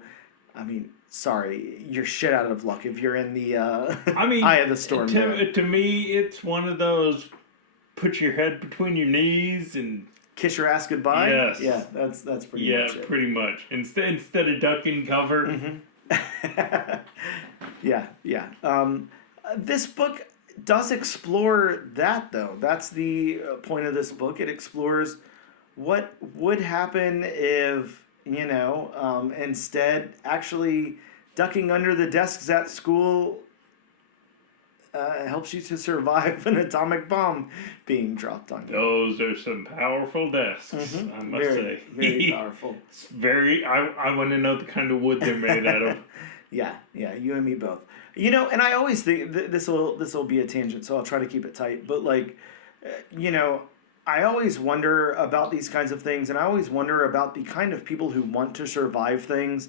I mean, sorry, you're shit out of luck if you're in the eye of the storm. To me, it's one of those put your head between your knees and kiss your ass goodbye. Yes. Yeah, that's pretty much it. Yeah, pretty much. Instead of duck and cover. Mm-hmm. Yeah. This book does explore that, though. That's the point of this book. It explores what would happen if, you know, instead actually ducking under the desks at school helps you to survive an atomic bomb being dropped on you. Those are some powerful desks, I must say. Very powerful. I want to know the kind of wood they're made out of. Yeah, you and me both. You know, and I always think this will be a tangent, so I'll try to keep it tight. But like, you know, I always wonder about these kinds of things, and I always wonder about the kind of people who want to survive things.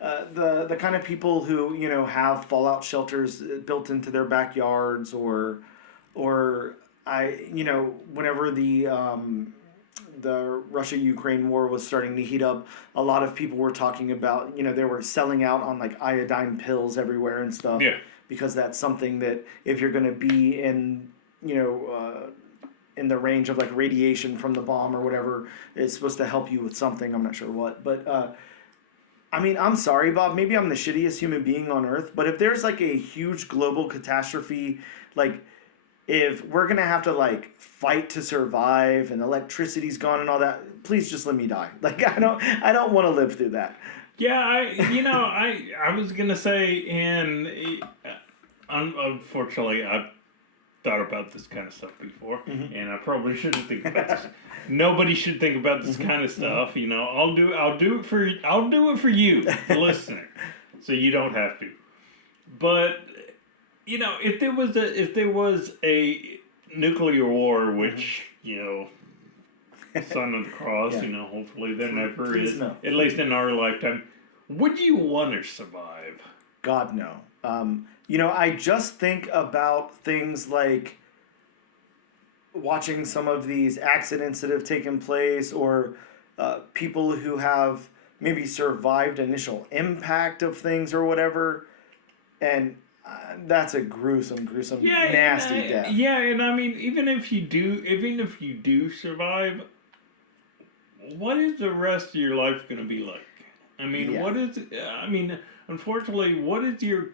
The kind of people who, you know, have fallout shelters built into their backyards, or whenever the Russia-Ukraine war was starting to heat up, a lot of people were talking about, you know, they were selling out on like iodine pills everywhere and stuff. Yeah. Because that's something that if you're going to be in, you know, in the range of like radiation from the bomb or whatever, it's supposed to help you with something. I'm not sure what, but I mean, I'm sorry, Bob. Maybe I'm the shittiest human being on earth, but if there's like a huge global catastrophe, like if we're gonna have to like fight to survive and electricity's gone and all that, please just let me die. Like I don't want to live through that. Yeah, I was gonna say, and unfortunately, I've thought about this kind of stuff before, and I probably shouldn't think about this. Nobody should think about this kind of stuff. You know, I'll do it for you, the listener, so you don't have to. But you know, if there was a nuclear war, which you know, Sign of the Cross, you know, hopefully there never is, no. At least in our lifetime, would you want to survive? God, no. You know, I just think about things like watching some of these accidents that have taken place, or people who have maybe survived initial impact of things or whatever, and that's a gruesome, nasty death. Yeah, and I mean, even if you do survive, what is the rest of your life going to be like? I mean, unfortunately, what is your,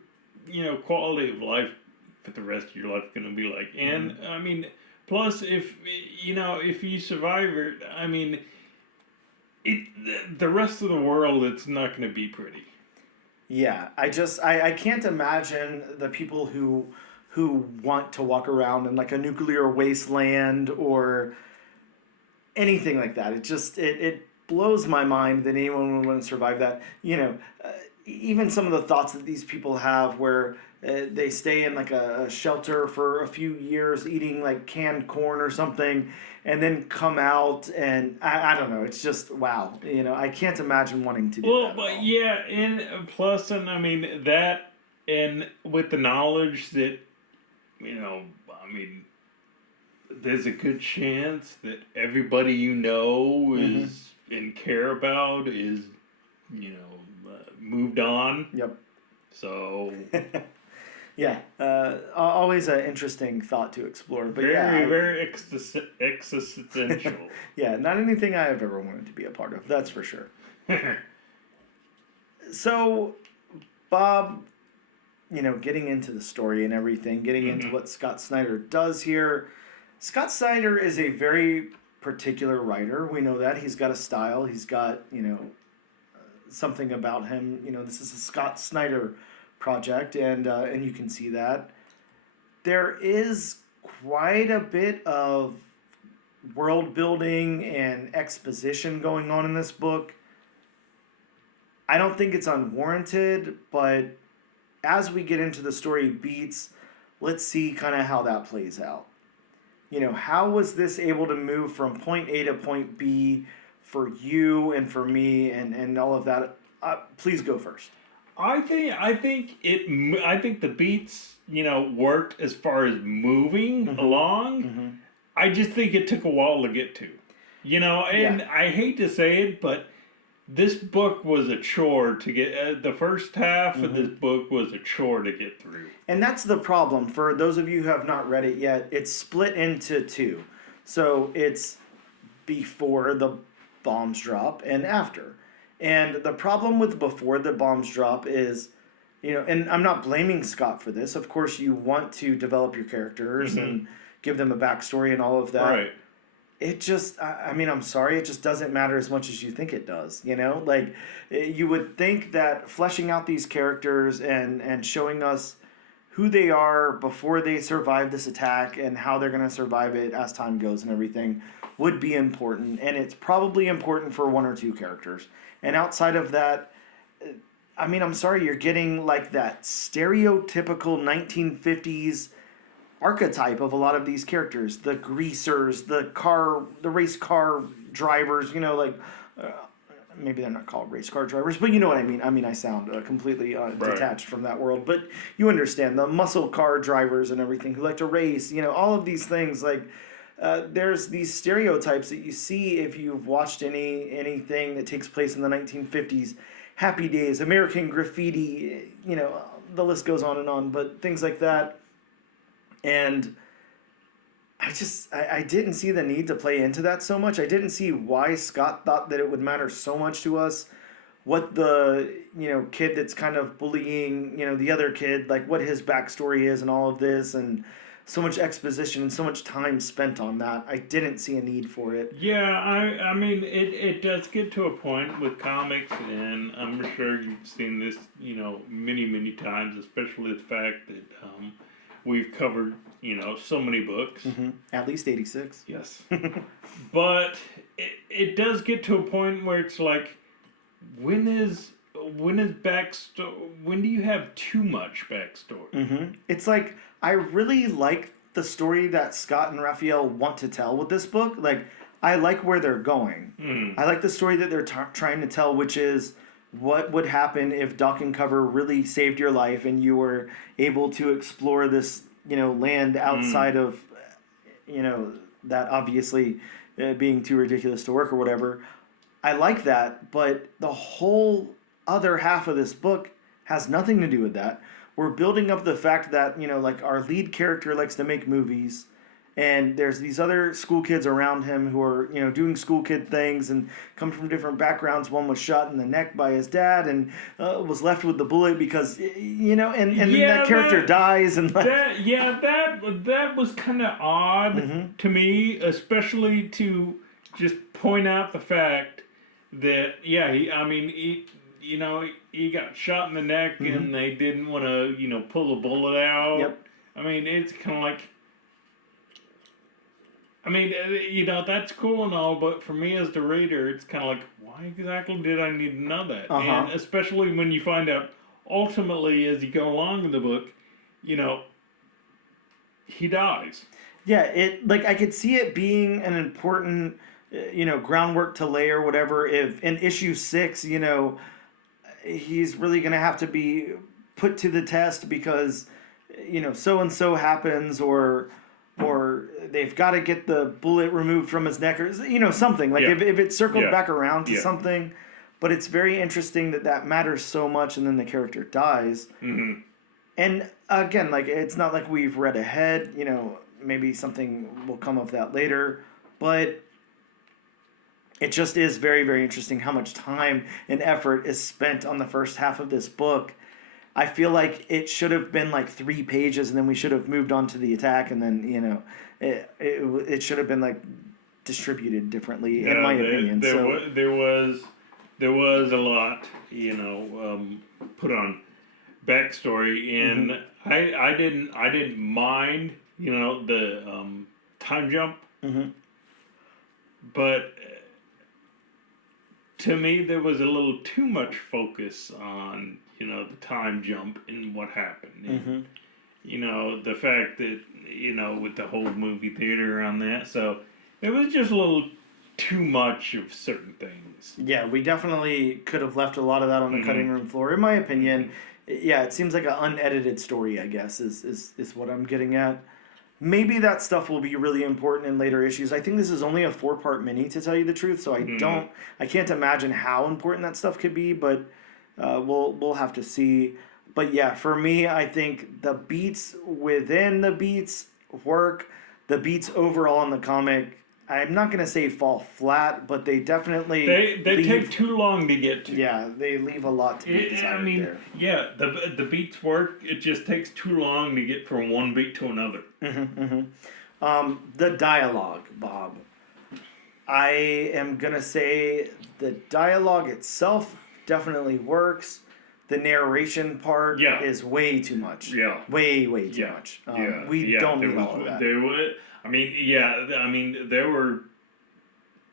you know, quality of life for the rest of your life going to be like? And I mean, plus if you survive it, I mean, the rest of the world, it's not going to be pretty. Yeah, I can't imagine the people who want to walk around in like a nuclear wasteland or anything like that. It blows my mind that anyone would want to survive that. You know, even some of the thoughts that these people have where they stay in like a shelter for a few years eating like canned corn or something, and then come out and I don't know. It's just wow. You know, I can't imagine wanting to do that. Well, but yeah, and plus, and I mean that, and with the knowledge that, you know, I mean, there's a good chance that everybody you know is and care about is, moved on. Yep. So. Yeah, always an interesting thought to explore. But very existential. Yeah, not anything I have ever wanted to be a part of, that's for sure. So, Bob, getting into the story and everything, getting into what Scott Snyder does here. Scott Snyder is a very particular writer. We know that. He's got a style. He's got, something about him. This is a Scott Snyder project, and you can see that. There is quite a bit of world building and exposition going on in this book. I don't think it's unwarranted, but as we get into the story beats, let's see kind of how that plays out. How was this able to move from point A to point B for you and for me and all of that? Please go first. I think the beats, worked as far as moving along. Mm-hmm. I just think it took a while to get to, I hate to say it, but this book was a chore to get. The first half of this book was a chore to get through. And that's the problem. For those of you who have not read it yet, it's split into two. So it's before the bombs drop and after. And the problem with before the bombs drop is, and I'm not blaming Scott for this. Of course, you want to develop your characters and give them a backstory and all of that. Right. It just, I'm sorry, it just doesn't matter as much as you think it does, Like, you would think that fleshing out these characters and showing us who they are before they survive this attack and how they're going to survive it as time goes and everything would be important. And it's probably important for one or two characters. And outside of that, I'm sorry, you're getting like that stereotypical 1950s archetype of a lot of these characters. The greasers, the race car drivers, maybe they're not called race car drivers, but you know what I mean. I sound completely detached from that world, but you understand, the muscle car drivers and everything who like to race, all of these things, there's these stereotypes that you see if you've watched anything that takes place in the 1950s. Happy Days, American Graffiti, the list goes on, but things like that. And I didn't see the need to play into that so much. I didn't see why Scott thought that it would matter so much to us what the, kid that's kind of bullying, the other kid, like what his backstory is and all of this, and so much exposition and so much time spent on that. I didn't see a need for it. Yeah, it does get to a point with comics, and I'm sure you've seen this, many, many times, especially the fact that we've covered, so many books. At least 86. Yes. But it does get to a point where it's like, when is backstory? When do you have too much backstory? It's like, I really like the story that Scott and Rafael want to tell with this book. Like, I like where they're going. I like the story that they're trying to tell, which is what would happen if Duck and Cover really saved your life and you were able to explore this, land outside of, that obviously being too ridiculous to work or whatever. I like that, but the whole other half of this book has nothing to do with that. We're building up the fact that, our lead character likes to make movies, and there's these other school kids around him who are, doing school kid things and come from different backgrounds. One was shot in the neck by his dad and was left with the bullet because, and that character dies. And that was kind of odd to me, especially to just point out the fact that, he got shot in the neck and they didn't want to, pull the bullet out. Yep. It's kind of like, that's cool and all, but for me as the reader, it's kind of like, why exactly did I need to know that? And especially when you find out, ultimately, as you go along in the book, he dies. Yeah, I could see it being an important, groundwork to lay or whatever. If in issue 6, he's really going to have to be put to the test because, so-and-so happens, or or they've got to get the bullet removed from his neck, or something like if it circled back around to something. But it's very interesting that matters so much, and then the character dies. Mm-hmm. And again, like, it's not like we've read ahead. Maybe something will come of that later, but it just is very, very interesting how much time and effort is spent on the first half of this book. I feel like it should have been like 3 pages, and then we should have moved on to the attack, and then it should have been like distributed differently, in my opinion. There was a lot, put on backstory, and I didn't mind, the time jump, but to me there was a little too much focus on the time jump and what happened. And, the fact that with the whole movie theater on that, so it was just a little too much of certain things. Yeah, we definitely could have left a lot of that on the cutting room floor, in my opinion. Yeah, it seems like an unedited story, I guess, is what I'm getting at. Maybe that stuff will be really important in later issues. I think this is only a 4-part mini, to tell you the truth, so I can't imagine how important that stuff could be, but we'll have to see. But yeah, for me, I think the beats within the beats work. The beats overall in the comic, I'm not going to say fall flat, but they definitely... They take too long to get to. Yeah, they leave a lot to be desired there. Yeah, the beats work. It just takes too long to get from one beat to another. The dialogue, Bob. I am going to say the dialogue itself definitely works. The narration part is way too much. Yeah. Way too much. We don't need all of that. There were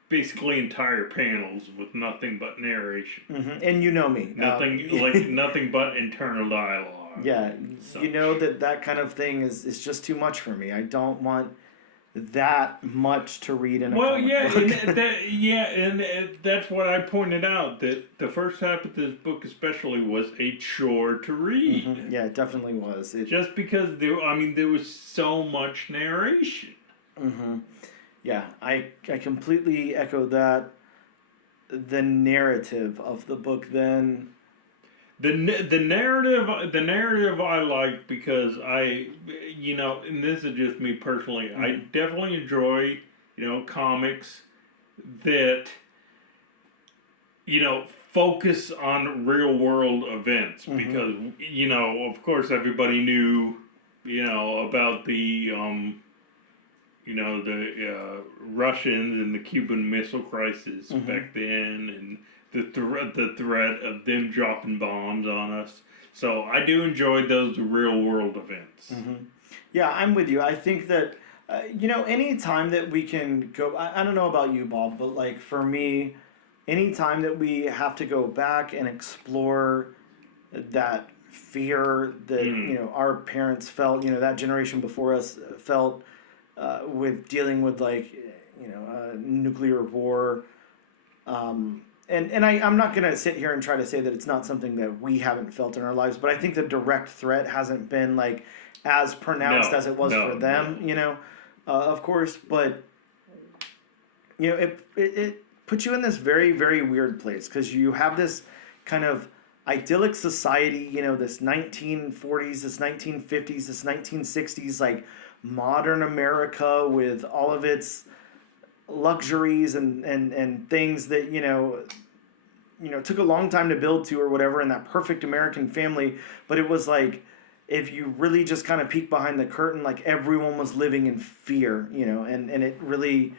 basically entire panels with nothing but narration. And you know me. Nothing but internal dialogue. Yeah, that kind of thing is just too much for me. I don't want that much to read in a comic book. And that's what I pointed out, that the first half of this book especially was a chore to read. Yeah, it definitely was. Just because there was so much narration. Yeah, I completely echo that. The narrative of the book then... The narrative I like, because and this is just me personally, I definitely enjoy, comics that, focus on real world events, because, of course everybody knew, about the, the Russians and the Cuban Missile Crisis back then, and the threat of them dropping bombs on us. So I do enjoy those real world events. Yeah, I'm with you. I think that, any time that we can go, I don't know about you, Bob, but like for me, any time that we have to go back and explore that fear that, our parents felt, that generation before us felt with dealing with nuclear war, And I'm not going to sit here and try to say that it's not something that we haven't felt in our lives, but I think the direct threat hasn't been as pronounced as it was for them, of course. But, it puts you in this very, very weird place, because you have this kind of idyllic society, this 1940s, this 1950s, this 1960s, modern America with all of its luxuries and things that took a long time to build to or whatever, and that perfect American family. But it was if you really just kind of peek behind the curtain, everyone was living in fear, and it really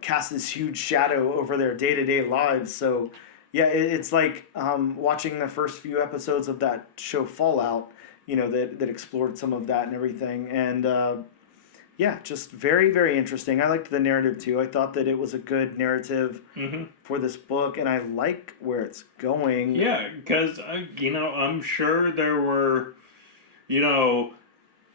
cast this huge shadow over their day-to-day lives. So yeah, it's watching the first few episodes of that show Fallout, that explored some of that and everything. And yeah, just very, very interesting. I liked the narrative too. I thought that it was a good narrative for this book, and I like where it's going. Yeah, because, I'm sure there were,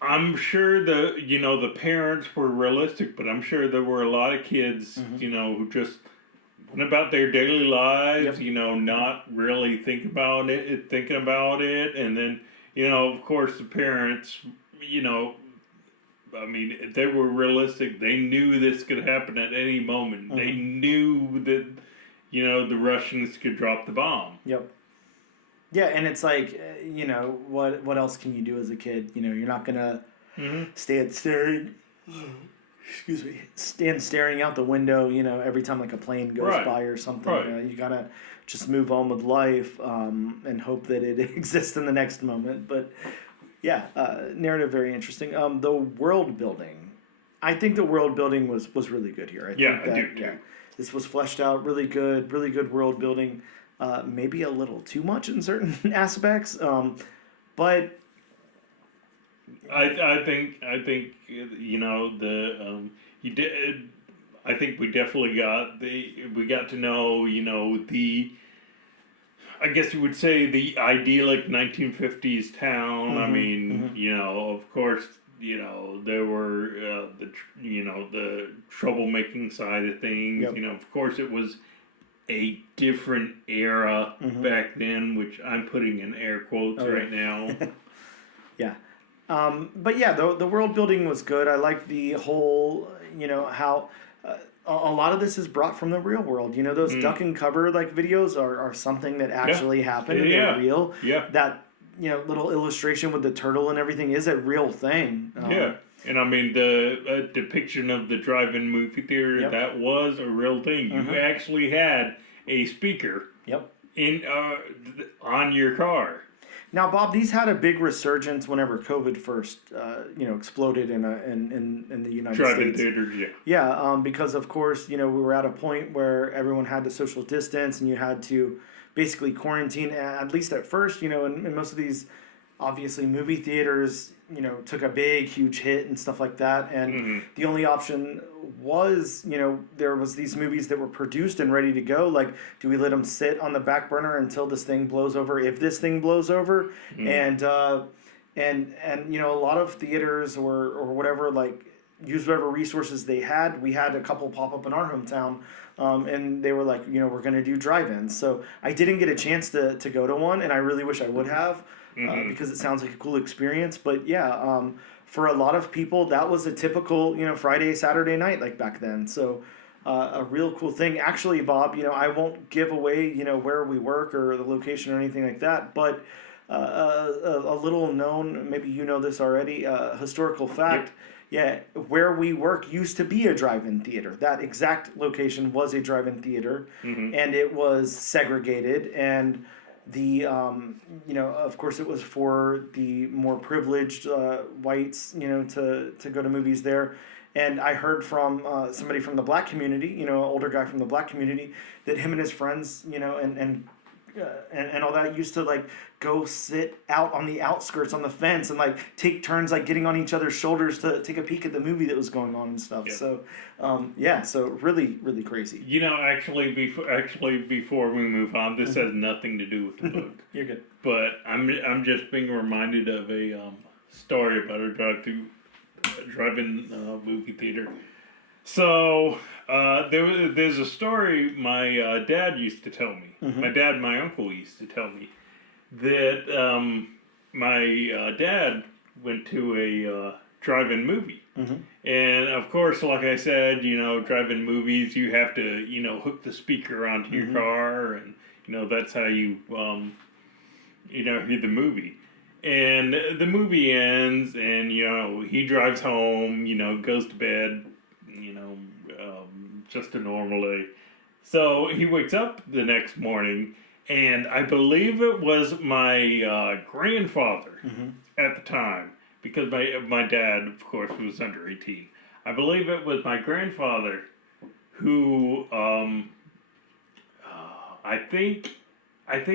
I'm sure the parents were realistic, but I'm sure there were a lot of kids, who just went about their daily lives, not really thinking about it. And then, of course, the parents, I mean, they were realistic. They knew this could happen at any moment. Mm-hmm. They knew that, the Russians could drop the bomb. Yep. Yeah, and it's like, what else can you do as a kid? You're not gonna stand staring out the window, every time like a plane goes by or something. Right. You gotta just move on with life and hope that it exists in the next moment. But yeah, narrative very interesting. The world building, I think the world building was really good here. I do too. Yeah, this was fleshed out, really good world building. Maybe a little too much in certain aspects, but I think you did. I think we definitely got to know I guess you would say the idyllic 1950s town. Mm-hmm, I mean, of course, there were the troublemaking side of things. Yep. Of course, it was a different era back then, which I'm putting in air quotes right now. Yeah. But yeah, the world building was good. I like the whole, how a lot of this is brought from the real world. Those duck and cover like videos are something that actually happened. And they're real. Yeah. That, little illustration with the turtle and everything is a real thing. Yeah. And I mean, the depiction of the drive-in movie theater, that was a real thing. You actually had a speaker in on your car. Now, Bob, these had a big resurgence whenever COVID first, exploded in the United States. Drive-in theaters, yeah. Yeah, because of course, we were at a point where everyone had to social distance, and you had to basically quarantine. At least at first, and most of these, obviously, movie theaters, took a big, huge hit and stuff like that. And the only option was, there was these movies that were produced and ready to go. Like, do we let them sit on the back burner until this thing blows over? If this thing blows over, and a lot of theaters or whatever, like, use whatever resources they had. We had a couple pop up in our hometown, and they were like, we're going to do drive-ins. So I didn't get a chance to go to one, and I really wish I would have. Because it sounds like a cool experience. But yeah, for a lot of people, that was a typical, Friday, Saturday night, like back then. So a real cool thing. Actually, Bob, I won't give away, where we work or the location or anything like that. But a little known, maybe you know this already, historical fact. Yep. Yeah, where we work used to be a drive-in theater. That exact location was a drive-in theater, and it was segregated. And the of course it was for the more privileged whites to go to movies there. And I heard from somebody from the black community, an older guy from the black community, that him and his friends and all that used to like go sit out on the outskirts on the fence and like take turns like getting on each other's shoulders to take a peek at the movie that was going on and stuff. Yep. So so really crazy. Actually before we move on, this has nothing to do with the book. You're good. But I'm just being reminded of a story about a drive-in movie theater. So there's a story my dad used to tell me. My dad and my uncle used to tell me that my dad went to a drive-in movie. And of course, like I said, drive-in movies, you have to, hook the speaker onto your car, and, that's how you, hear the movie. And the movie ends, and, he drives home, goes to bed, just a normal day. So he wakes up the next morning, and I believe it was my grandfather at the time, because my dad, of course, was under 18. I believe it was my grandfather who, I think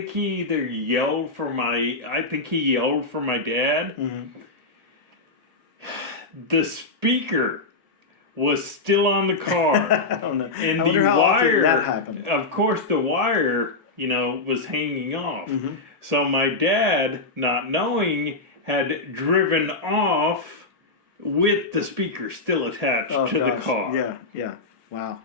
he either yelled for my dad. The speaker was still on the car. Oh, no. And I wonder how often that happened. Of course, the wire, was hanging off. So my dad, not knowing, had driven off with the speaker still attached to the car. Yeah. Wow.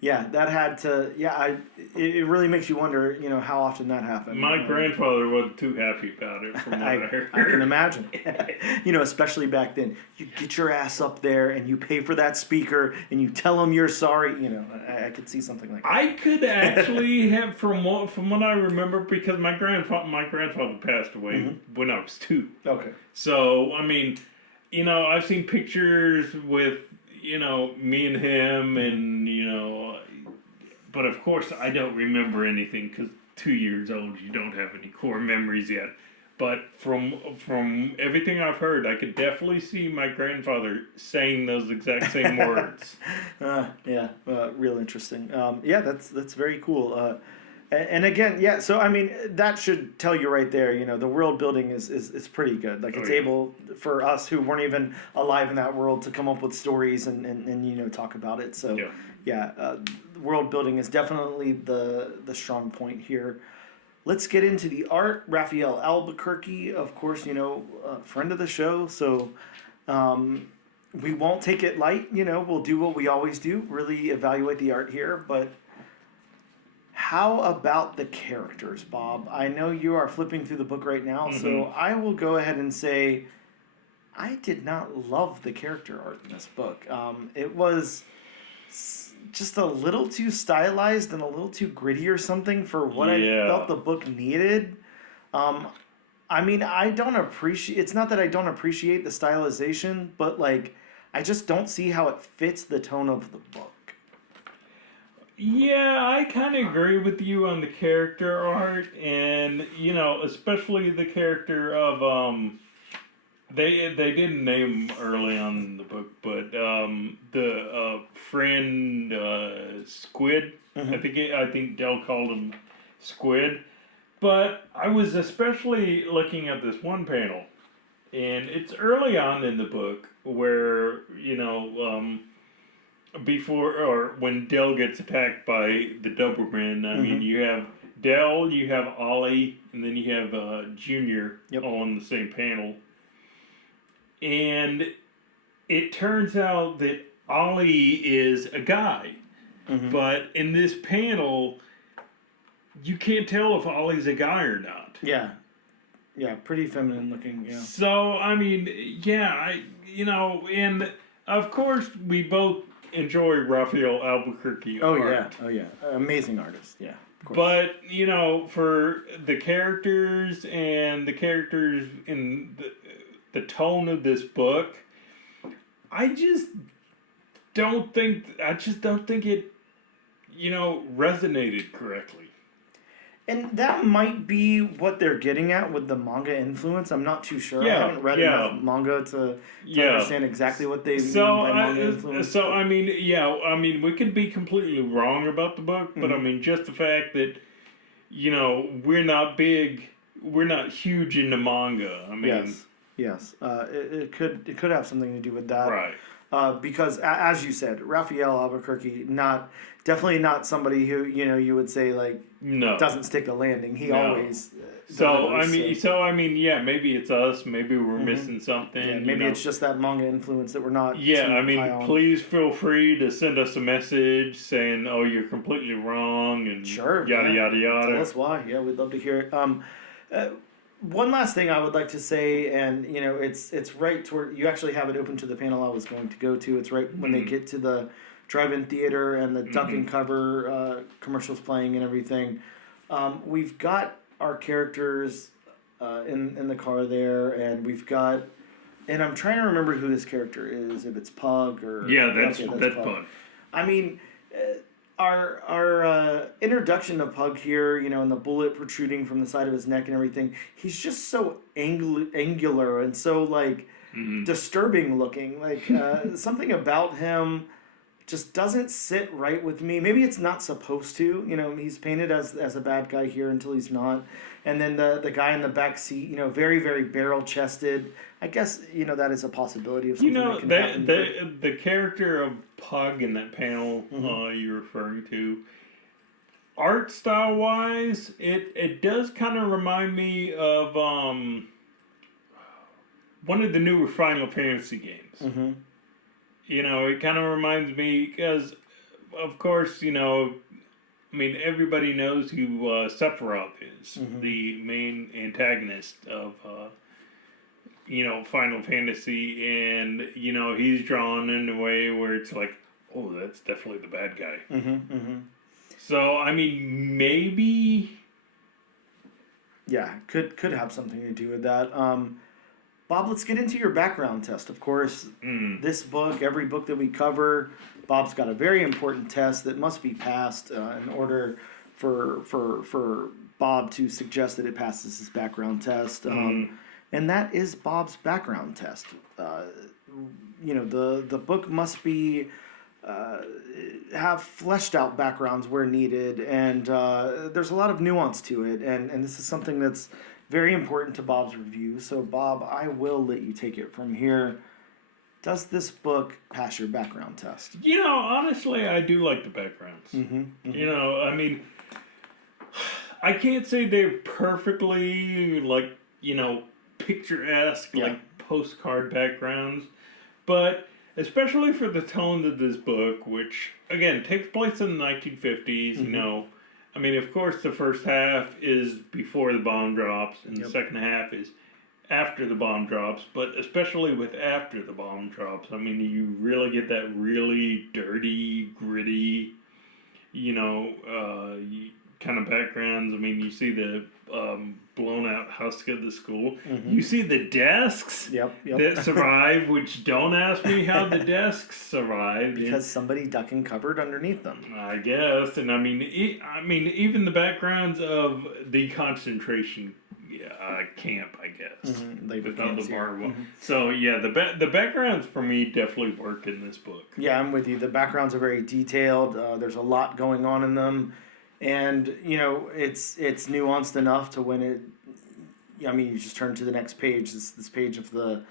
Yeah, that had to. Yeah, it really makes you wonder. How often that happened. My grandfather wasn't too happy about it, from what I heard. I can imagine. Especially back then, you get your ass up there and you pay for that speaker and you tell them you're sorry. I could see something like that. I could actually have, from what I remember, because my grandfather passed away when I was 2. Okay. So I mean, I've seen pictures with me and him, and but of course I don't remember anything because 2 years old, you don't have any core memories yet. But from everything I've heard, I could definitely see my grandfather saying those exact same words. Yeah, real interesting. Yeah, that's very cool. And again, yeah. So I mean, that should tell you right there. The world building is pretty good. Like it's able for us who weren't even alive in that world to come up with stories and talk about it. So yeah, world building is definitely the strong point here. Let's get into the art. Rafael Albuquerque, of course, friend of the show. So we won't take it light. We'll do what we always do, really evaluate the art here. But how about the characters, Bob? I know you are flipping through the book right now, so I will go ahead and say I did not love the character art in this book. It was just a little too stylized and a little too gritty or something for what I felt the book needed. I mean, I don't appreciate... It's not that I don't appreciate the stylization, but, I just don't see how it fits the tone of the book. Yeah, I kind of agree with you on the character art, and, especially the character of, They didn't name him early on in the book, but the friend Squid. I think Del called him Squid. But I was especially looking at this one panel, and it's early on in the book where before or when Del gets attacked by the Doberman. I mean, you have Del, you have Ollie, and then you have Junior all on the same panel. And it turns out that Ollie is a guy. But in this panel, you can't tell if Ollie's a guy or not. Yeah. Yeah, pretty feminine looking, yeah. So, I mean, yeah, and of course we both enjoy Rafael Albuquerque art. Oh, yeah. Amazing artist, yeah. Of course. But, for the characters and the characters in the tone of this book, I just don't think it, resonated correctly. And that might be what they're getting at with the manga influence. I'm not too sure. I haven't read enough manga to understand exactly what they mean by manga influence. So, I mean, we could be completely wrong about the book, but I mean, just the fact that, we're not huge into manga. I mean... Yes. It could have something to do with that. Right. Because, as you said, Rafael Albuquerque, definitely not somebody who, you would say, doesn't stick the landing. He always... yeah, maybe it's us. Maybe we're missing something. Yeah, maybe it's just that manga influence that we're not please feel free to send us a message saying, oh, you're completely wrong, and yada, yada, yada. Tell us why. Yeah, we'd love to hear it. One last thing I would like to say, and it's right toward, you actually have it open to the panel I was going to go to. It's right when they get to the drive-in theater and the duck and cover commercials playing and everything. We've got our characters in the car there, and we've got, and I'm trying to remember who this character is, if it's Pug or... Yeah, that's Pug. I mean... Our introduction of Pug here, and the bullet protruding from the side of his neck and everything, he's just so angular and so, disturbing looking. Something about him just doesn't sit right with me. Maybe it's not supposed to. He's painted as a bad guy here until he's not. And then the guy in the back seat, very, very barrel-chested. I guess, that is a possibility of something that can happen. The character of Pug in that panel you're referring to, art style-wise, it does kind of remind me of one of the newer Final Fantasy games. It kind of reminds me, because of course, I mean, everybody knows who Sephiroth is, the main antagonist of, Final Fantasy, and, he's drawn in a way where it's like, oh, that's definitely the bad guy. So, I mean, maybe... Yeah, could have something to do with that. Bob, let's get into your background test. Of course, this book, every book that we cover, Bob's got a very important test that must be passed in order for Bob to suggest that it passes his background test. And that is Bob's background test. The book must be have fleshed out backgrounds where needed, and there's a lot of nuance to it, and this is something that's very important to Bob's review. So, Bob, I will let you take it from here. Does this book pass your background test? Honestly, I do like the backgrounds. I mean, I can't say they're perfectly, picturesque, postcard backgrounds, but especially for the tone of this book, which, again, takes place in the 1950s, I mean, of course, the first half is before the bomb drops, and the second half is after the bomb drops, but especially with after the bomb drops, I mean, you really get that really dirty, gritty, kind of backgrounds. I mean, you see the blown out husk of the school. You see the desks that survive, which don't ask me how the desks survived. Because somebody duck and covered underneath them. I guess. And I mean, even the backgrounds of the concentration camp, I guess. Labor camps, So, yeah, the backgrounds for me definitely work in this book. Yeah, I'm with you. The backgrounds are very detailed. There's a lot going on in them. And, it's nuanced enough to when it... I mean, you just turn to the next page, this page of the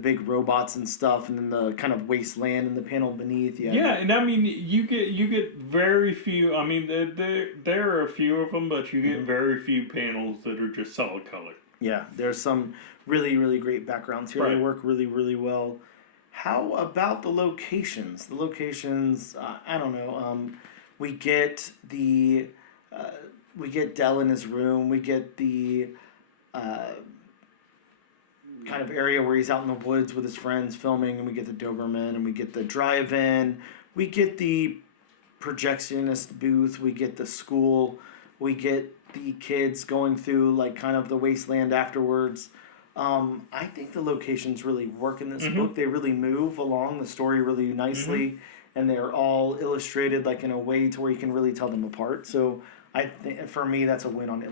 big robots and stuff, and then the kind of wasteland in the panel beneath. Yeah, and I mean, you get very few... I mean, there are a few of them, but you get very few panels that are just solid color. Yeah, there's some really, really great backgrounds here. They work really, really well. How about the locations? The locations, I don't know... We get Dell in his room. We get the kind of area where he's out in the woods with his friends filming, and we get the Doberman, and we get the drive-in. We get the projectionist booth. We get the school. We get the kids going through kind of the wasteland afterwards. I think the locations really work in this book. They really move along the story really nicely. And they're all illustrated in a way to where you can really tell them apart. So I think for me that's a win on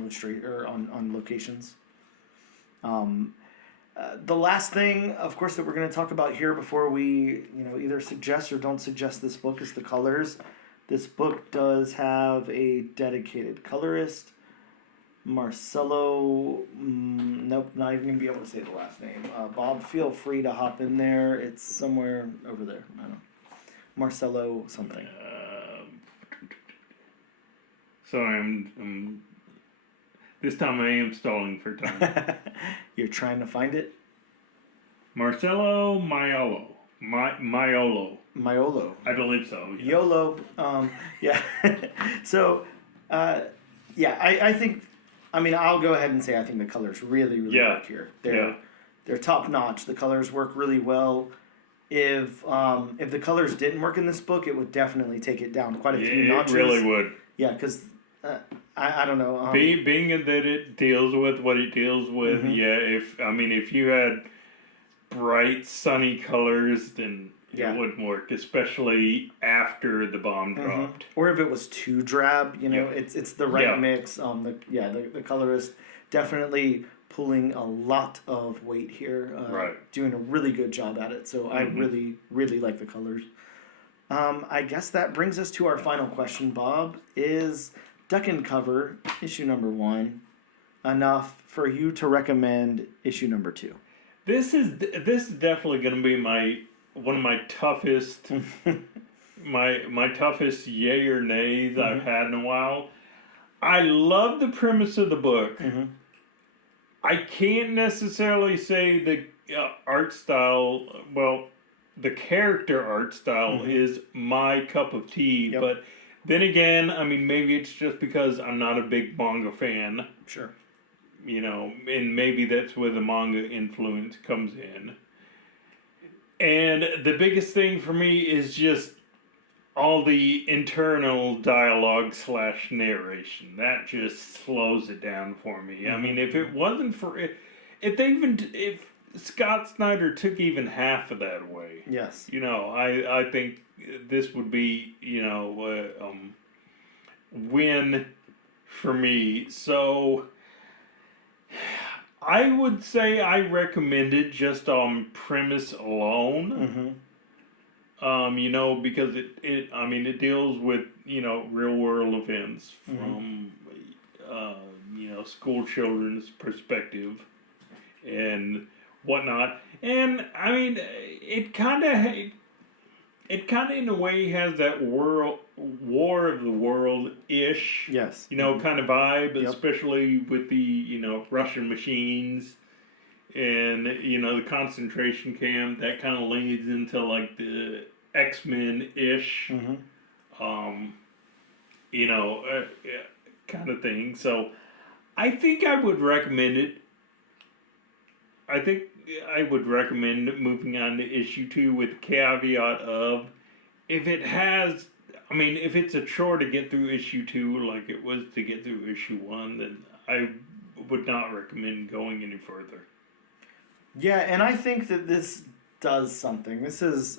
on locations. The last thing, of course, that we're going to talk about here before we either suggest or don't suggest this book is the colors. This book does have a dedicated colorist, Marcelo. Nope, not even going to be able to say the last name. Bob, feel free to hop in there. It's somewhere over there. I don't know. Marcelo something. Sorry, I'm this time I am stalling for time. You're trying to find it? Marcelo Maiolo. Maiolo. I believe so. Yes. YOLO. Yeah. So, I think, I'll go ahead and say I think the colors really, really work here. They're top notch. The colors work really well. If the colors didn't work in this book, it would definitely take it down quite a few notches. It really would. Yeah, because I don't know. Being that it deals with what it deals with, if you had bright sunny colors, then it wouldn't work, especially after the bomb dropped. Or if it was too drab, it's the right mix. The colorist definitely pulling a lot of weight here, doing a really good job at it. So I really, really like the colors. I guess that brings us to our final question, Bob. Is Duck and Cover, issue number 1, enough for you to recommend issue number 2? This is definitely going to be one of my toughest my toughest yay or nays I've had in a while. I love the premise of the book. I can't necessarily say the art style, the character art style is my cup of tea. Yep. But then again, I mean, maybe it's just because I'm not a big manga fan. Sure. You know, and maybe that's where the manga influence comes in. And the biggest thing for me is just all the internal dialogue / narration. That just slows it down for me. I mean, if it wasn't for it, if Scott Snyder took even half of that away, yes, you know, I think this would be, you know, win for me. So I would say I recommend it just on premise alone. You know, because it deals with, you know, real world events from, you know, school children's perspective and whatnot. And I mean, it kind of in a way has that War of the World-ish, yes, you know, kind of vibe, especially with the, you know, Russian machines. And, you know, the concentration camp, that kind of leads into, like, the X-Men-ish, you know, kind of thing. So, I think I would recommend it. I think I would recommend moving on to issue 2 with the caveat of, if it's a chore to get through issue 2 like it was to get through issue 1, then I would not recommend going any further. Yeah, and I think that this does something. This is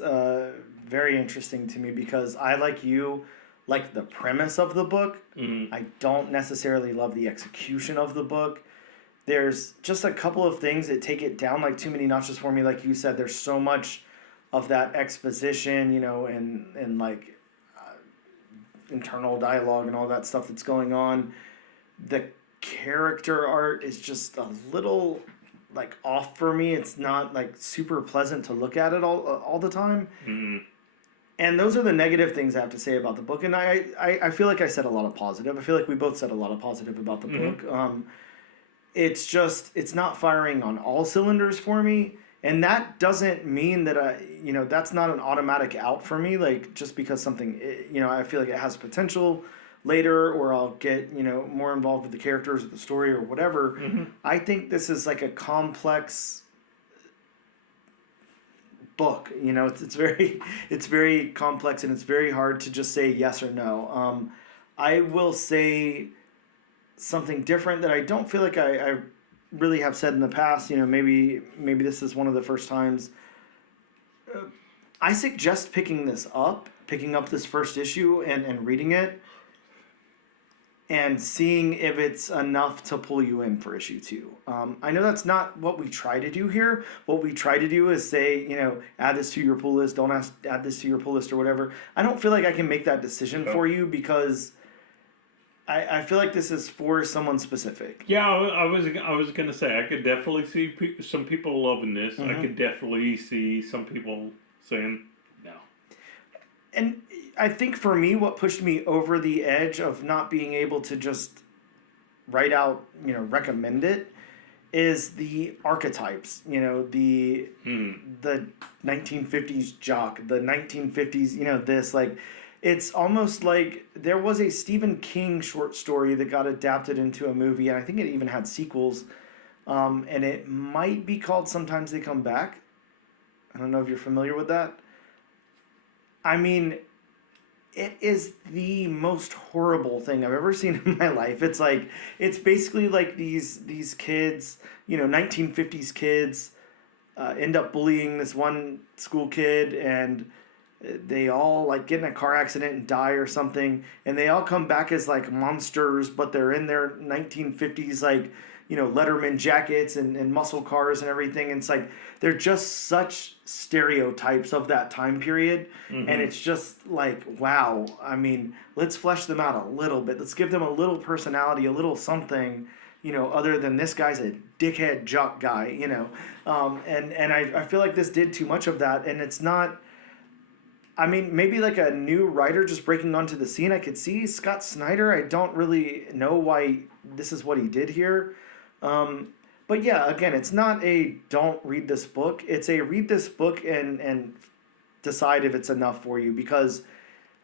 very interesting to me because I, like you, like the premise of the book. I don't necessarily love the execution of the book. There's just a couple of things that take it down like too many notches for me. Like you said, there's so much of that exposition, you know, and like internal dialogue and all that stuff that's going on. The character art is just a little like off for me. It's not like super pleasant to look at it all the time. And those are the negative things I have to say about the book. And I feel like I said a lot of positive. I feel like we both said a lot of positive about the book. It's just, it's not firing on all cylinders for me. And that doesn't mean that that's not an automatic out for me. Like, just because something, you know, I feel like it has potential later, or I'll get, you know, more involved with the characters or the story or whatever. I think this is like a complex book. You know, it's very complex, and it's very hard to just say yes or no. I will say something different that I don't feel like I really have said in the past. You know, maybe this is one of the first times. I suggest picking up this first issue and reading it, and seeing if it's enough to pull you in for issue 2. I know that's not what we try to do here. What we try to do is say, you know, add this to your pull list, don't add this to your pull list or whatever. I don't feel like I can make that decision for you, because I feel like this is for someone specific. Yeah, I was gonna say, I could definitely see some people loving this. I could definitely see some people saying no. And I think for me, what pushed me over the edge of not being able to just write out, you know, recommend it, is the archetypes. You know, the 1950s jock, the 1950s, you know, this, like, it's almost like there was a Stephen King short story that got adapted into a movie, and I think it even had sequels, and it might be called Sometimes They Come Back. I don't know if you're familiar with that. I mean, it is the most horrible thing I've ever seen in my life. It's like, it's basically like these kids, you know, 1950s kids, end up bullying this one school kid, and they all like get in a car accident and die or something, and they all come back as like monsters, but they're in their 1950s, like, you know, Letterman jackets and muscle cars and everything. And it's like, they're just such stereotypes of that time period. And it's just like, wow, I mean, let's flesh them out a little bit. Let's give them a little personality, a little something, you know, other than this guy's a dickhead jock guy, you know. And I feel like this did too much of that, and it's not. I mean, maybe like a new writer just breaking onto the scene, I could see. Scott Snyder, I don't really know why this is what he did here. But yeah, again, it's not a don't read this book. It's a read this book and decide if it's enough for you, because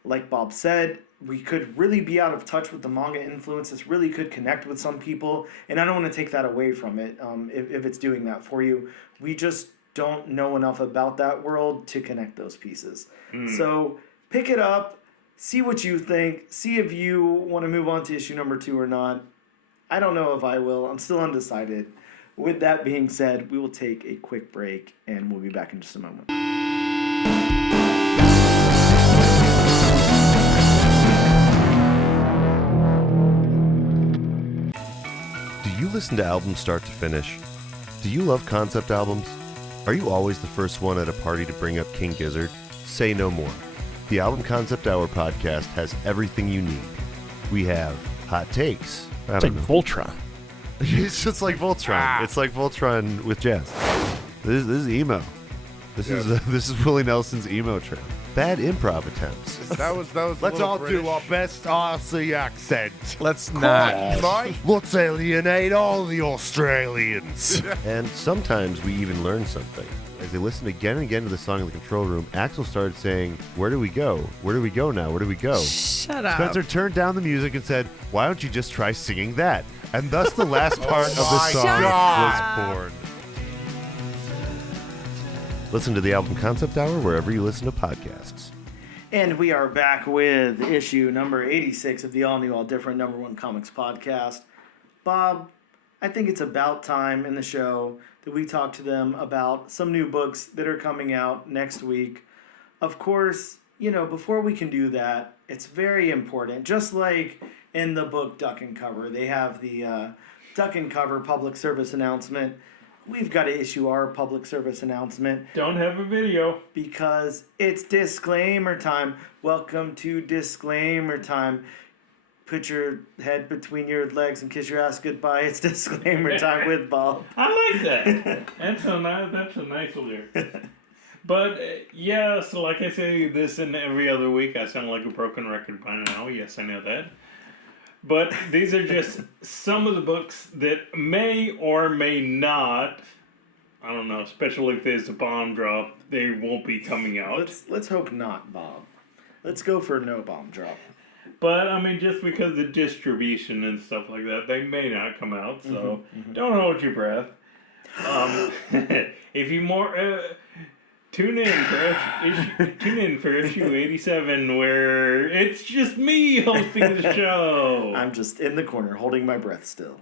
like Bob said, we could really be out of touch with the manga influence. This really could connect with some people, and I don't want to take that away from it if it's doing that for you. We just don't know enough about that world to connect those pieces. So pick it up, see what you think, see if you want to move on to issue number 2 or not. I don't know if I will. I'm still undecided. With that being said, we will take a quick break, and we'll be back in just a moment. Do you listen to albums start to finish? Do you love concept albums? Are you always the first one at a party to bring up King Gizzard? Say no more. The Album Concept Hour podcast has everything you need. We have hot takes. It's like Voltron. It's just like Voltron. It's like Voltron with jazz. This is emo. This is Willie Nelson's emo trip. Bad improv attempts. That was. Let's all British. do our best Aussie accent. Let's not. Let's alienate all the Australians. And sometimes we even learn something. As they listened again and again to the song in the control room, Axel started saying, "Where do we go? Where do we go now? Where do we go?" Shut up. Spencer turned down the music and said, "Why don't you just try singing that?" And thus the last part of the song was born. Listen to the Album Concept Hour wherever you listen to podcasts. And we are back with issue number 86 of the All New, All Different #1 Comics podcast. Bob, I think it's about time in the show that we talk to them about some new books that are coming out next week. Of course, before we can do that, it's very important. Just like in the book Duck and Cover, they have the Duck and Cover public service announcement. We've got to issue our public service announcement. Don't have a video. Because it's disclaimer time. Welcome to disclaimer time. Put your head between your legs and kiss your ass goodbye. It's disclaimer time with Bob. I like that. That's a nice lyric. But, so like I say this and every other week, I sound like a broken record by now. Yes, I know that. But these are just some of the books that may or may not, I don't know, especially if there's a bomb drop, they won't be coming out. Let's hope not, Bob. Let's go for no bomb drop. But, I mean, just because of distribution and stuff like that, they may not come out, so don't hold your breath. If you more... Tune in for issue 87, where it's just me hosting the show. I'm just in the corner, holding my breath still.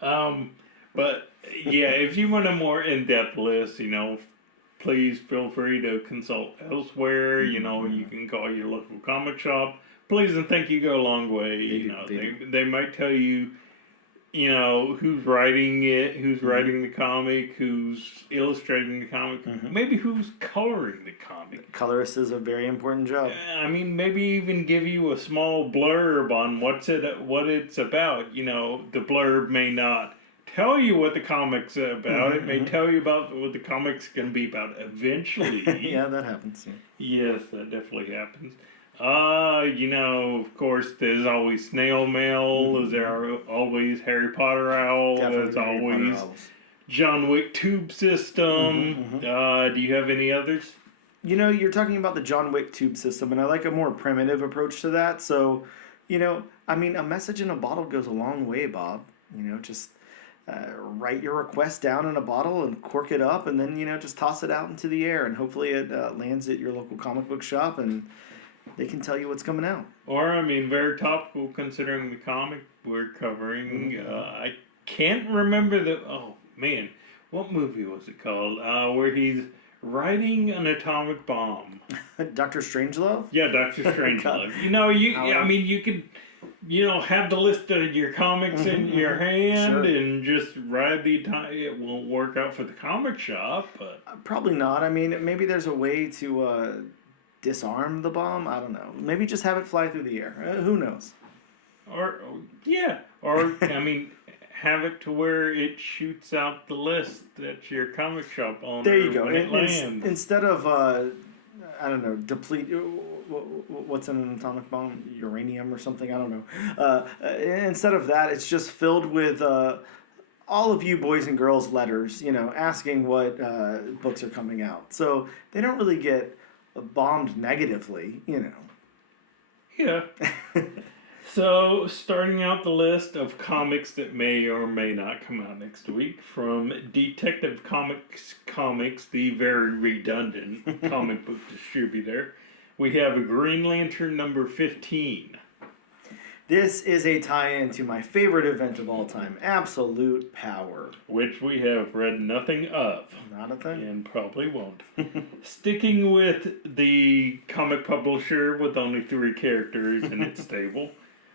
But yeah, if you want a more in-depth list, please feel free to consult elsewhere. You can call your local comic shop. Please and thank you go a long way. They might tell you. Who's writing it, who's writing the comic, who's illustrating the comic, maybe who's coloring the comic. Colorist is a very important job. I mean, maybe even give you a small blurb on what it's about. The blurb may not tell you what the comic's about. It may tell you about what the comic's going to be about eventually. Yeah, that happens. Yeah. Yes, that definitely happens. Of course, there's always snail mail. There's always Harry Potter owl. There's always John Wick tube system. Do you have any others? You're talking about the John Wick tube system, and I like a more primitive approach to that. So, a message in a bottle goes a long way, Bob. Just write your request down in a bottle and cork it up, and then, just toss it out into the air, and hopefully it lands at your local comic book shop, and they can tell you what's coming out. Or, very topical considering the comic we're covering. I can't remember what movie was it called? Where he's writing an atomic bomb. Dr. Strangelove? Yeah, Dr. Strangelove. You could, have the list of your comics in your hand and just ride the atomic. It won't work out for the comic shop, but... Probably not. Maybe there's a way to... disarm the bomb? I don't know. Maybe just have it fly through the air. Who knows? Or have it to where it shoots out the list at your comic shop owner. There you go. When it lands. Instead of deplete. What's in an atomic bomb? Uranium or something? I don't know. Instead of that, it's just filled with all of you boys and girls letters. Asking what books are coming out. So they don't really get bombed negatively, you know. Yeah. So, starting out the list of comics that may or may not come out next week from Detective Comics, the very redundant comic book distributor, we have Green Lantern number 15. This is a tie-in to my favorite event of all time, Absolute Power. Which we have read nothing of. Not a thing. And probably won't. Sticking with the comic publisher with only 3 characters in its stable,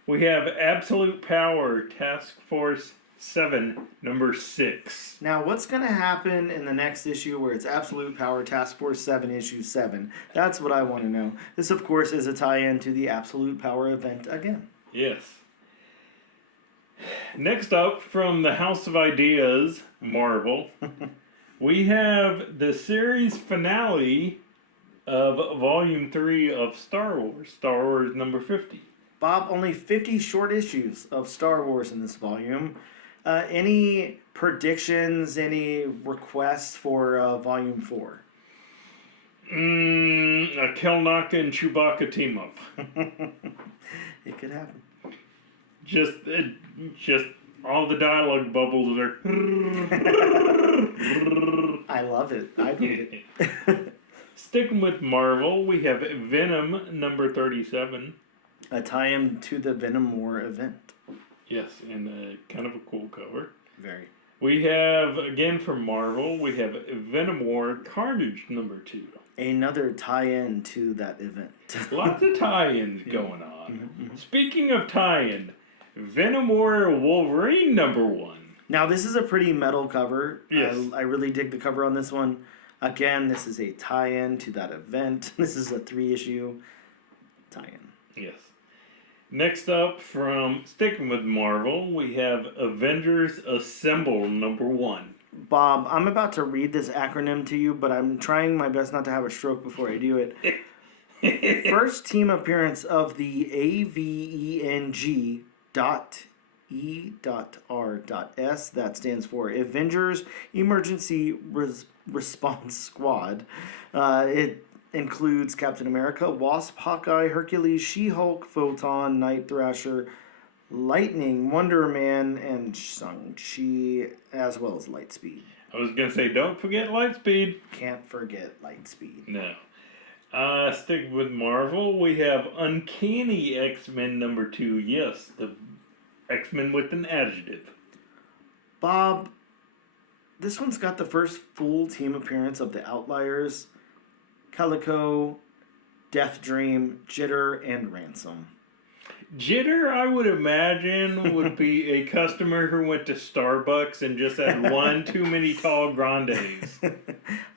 we have Absolute Power Task Force 7, number 6. Now, what's going to happen in the next issue where it's Absolute Power Task Force 7, issue 7? That's what I want to know. This, of course, is a tie-in to the Absolute Power event again. Yes. Next up, from the House of Ideas, Marvel, we have the series finale of Volume 3 of Star Wars number 50. Bob, only 50 short issues of Star Wars in this volume. Any predictions, any requests for Volume 4? A Kelnaka and Chewbacca team up. It could happen. Just all the dialogue bubbles are. I love it. I read it. Sticking with Marvel, we have Venom number 37. A tie-in to the Venom War event. Yes, and kind of a cool cover. Very. We have, again from Marvel, we have Venom War Carnage number 2. Another tie-in to that event. Lots of tie-ins going on. Speaking of tie-in, Venom War Wolverine number 1. Now, this is a pretty metal cover. Yes. I really dig the cover on this one. Again, this is a tie-in to that event. This is a 3-issue tie-in. Yes. Next up, from sticking with Marvel, we have Avengers Assemble number 1. Bob, I'm about to read this acronym to you, but I'm trying my best not to have a stroke before I do it. First team appearance of the AVENG.E.R.S. That stands for Avengers Emergency Response Squad. It includes Captain America, Wasp, Hawkeye, Hercules, She-Hulk, Photon, Night Thrasher, Lightning, Wonder Man, and Shang-Chi, as well as Lightspeed. I was going to say, don't forget Lightspeed. Can't forget Lightspeed. No. Sticking with Marvel, we have Uncanny X-Men number 2. Yes, the X-Men with an adjective. Bob, this one's got the first full team appearance of the Outliers, Calico, Death Dream, Jitter, and Ransom. Jitter, I would imagine, would be a customer who went to Starbucks and just had one too many tall grandes.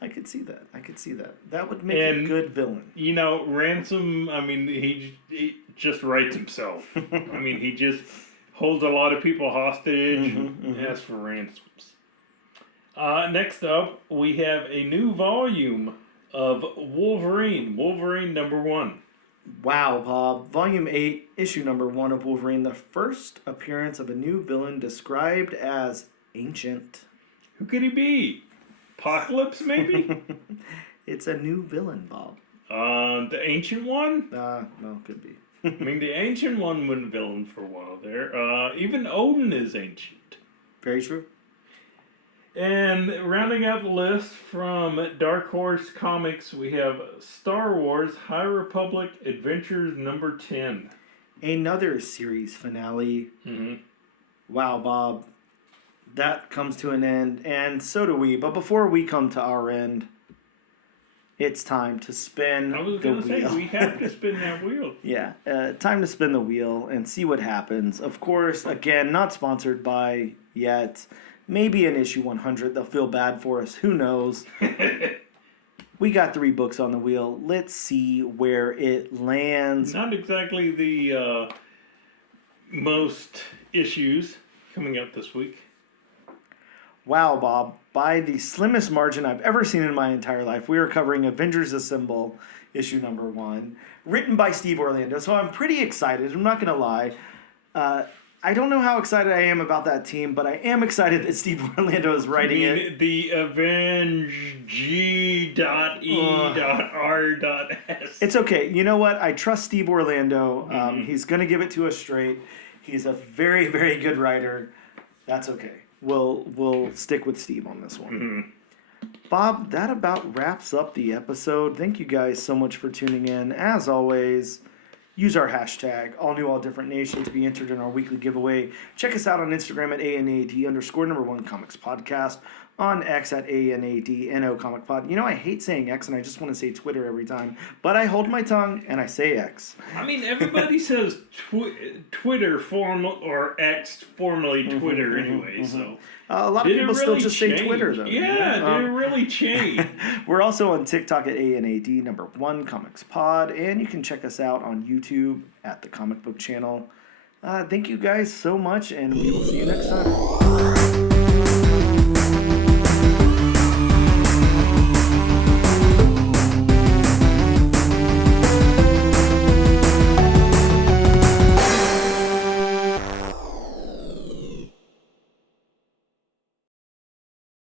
I could see that. That would make a good villain. You know, Ransom, I mean, he just writes himself. I mean, he just holds a lot of people hostage. As for ransoms. Next up, we have a new volume of Wolverine number 1. Wow, Bob. Volume 8, issue number 1 of Wolverine, the first appearance of a new villain described as ancient. Who could he be? Apocalypse, maybe? It's a new villain, Bob. The ancient one? No, could be. I mean, the ancient one went villain for a while there. Even Odin is ancient. Very true. And rounding out the list from Dark Horse Comics, we have Star Wars High Republic Adventures number 10. Another series finale. Wow, Bob. That comes to an end, and so do we. But before we come to our end, it's time to spin the wheel. I was going to say, we have to spin that wheel. Yeah, time to spin the wheel and see what happens. Of course, again, not sponsored by yet. Maybe in issue 100 they'll feel bad for us. Who knows? We got 3 books on the wheel. Let's see where it lands. Not exactly the most issues coming up this week. Wow, Bob. By the slimmest margin I've ever seen in my entire life, we are covering Avengers Assemble, issue number 1, written by Steve Orlando. So I'm pretty excited. I'm not going to lie. I don't know how excited I am about that team, but I am excited that Steve Orlando is writing it. The AvengeG.E.R.S. It's okay. You know what? I trust Steve Orlando. He's going to give it to us straight. He's a very, very good writer. That's okay. We'll stick with Steve on this one. Bob, that about wraps up the episode. Thank you guys so much for tuning in. As always, use our hashtag, AllNewAllDifferentNation, to be entered in our weekly giveaway. Check us out on Instagram at ANAD_1 Comics Podcast, on X at ANADNO Comic Pod. You know, I hate saying X, and I just want to say Twitter every time, but I hold my tongue, and I say X. I mean, everybody says Twitter, or X, formerly Twitter anyway, so... a lot of people still just say Twitter, though. Yeah, did it really change? We're also on TikTok at ANAD1 Comics Pod, and you can check us out on YouTube at the Comic Book Channel. Thank you guys so much, and we will see you next time.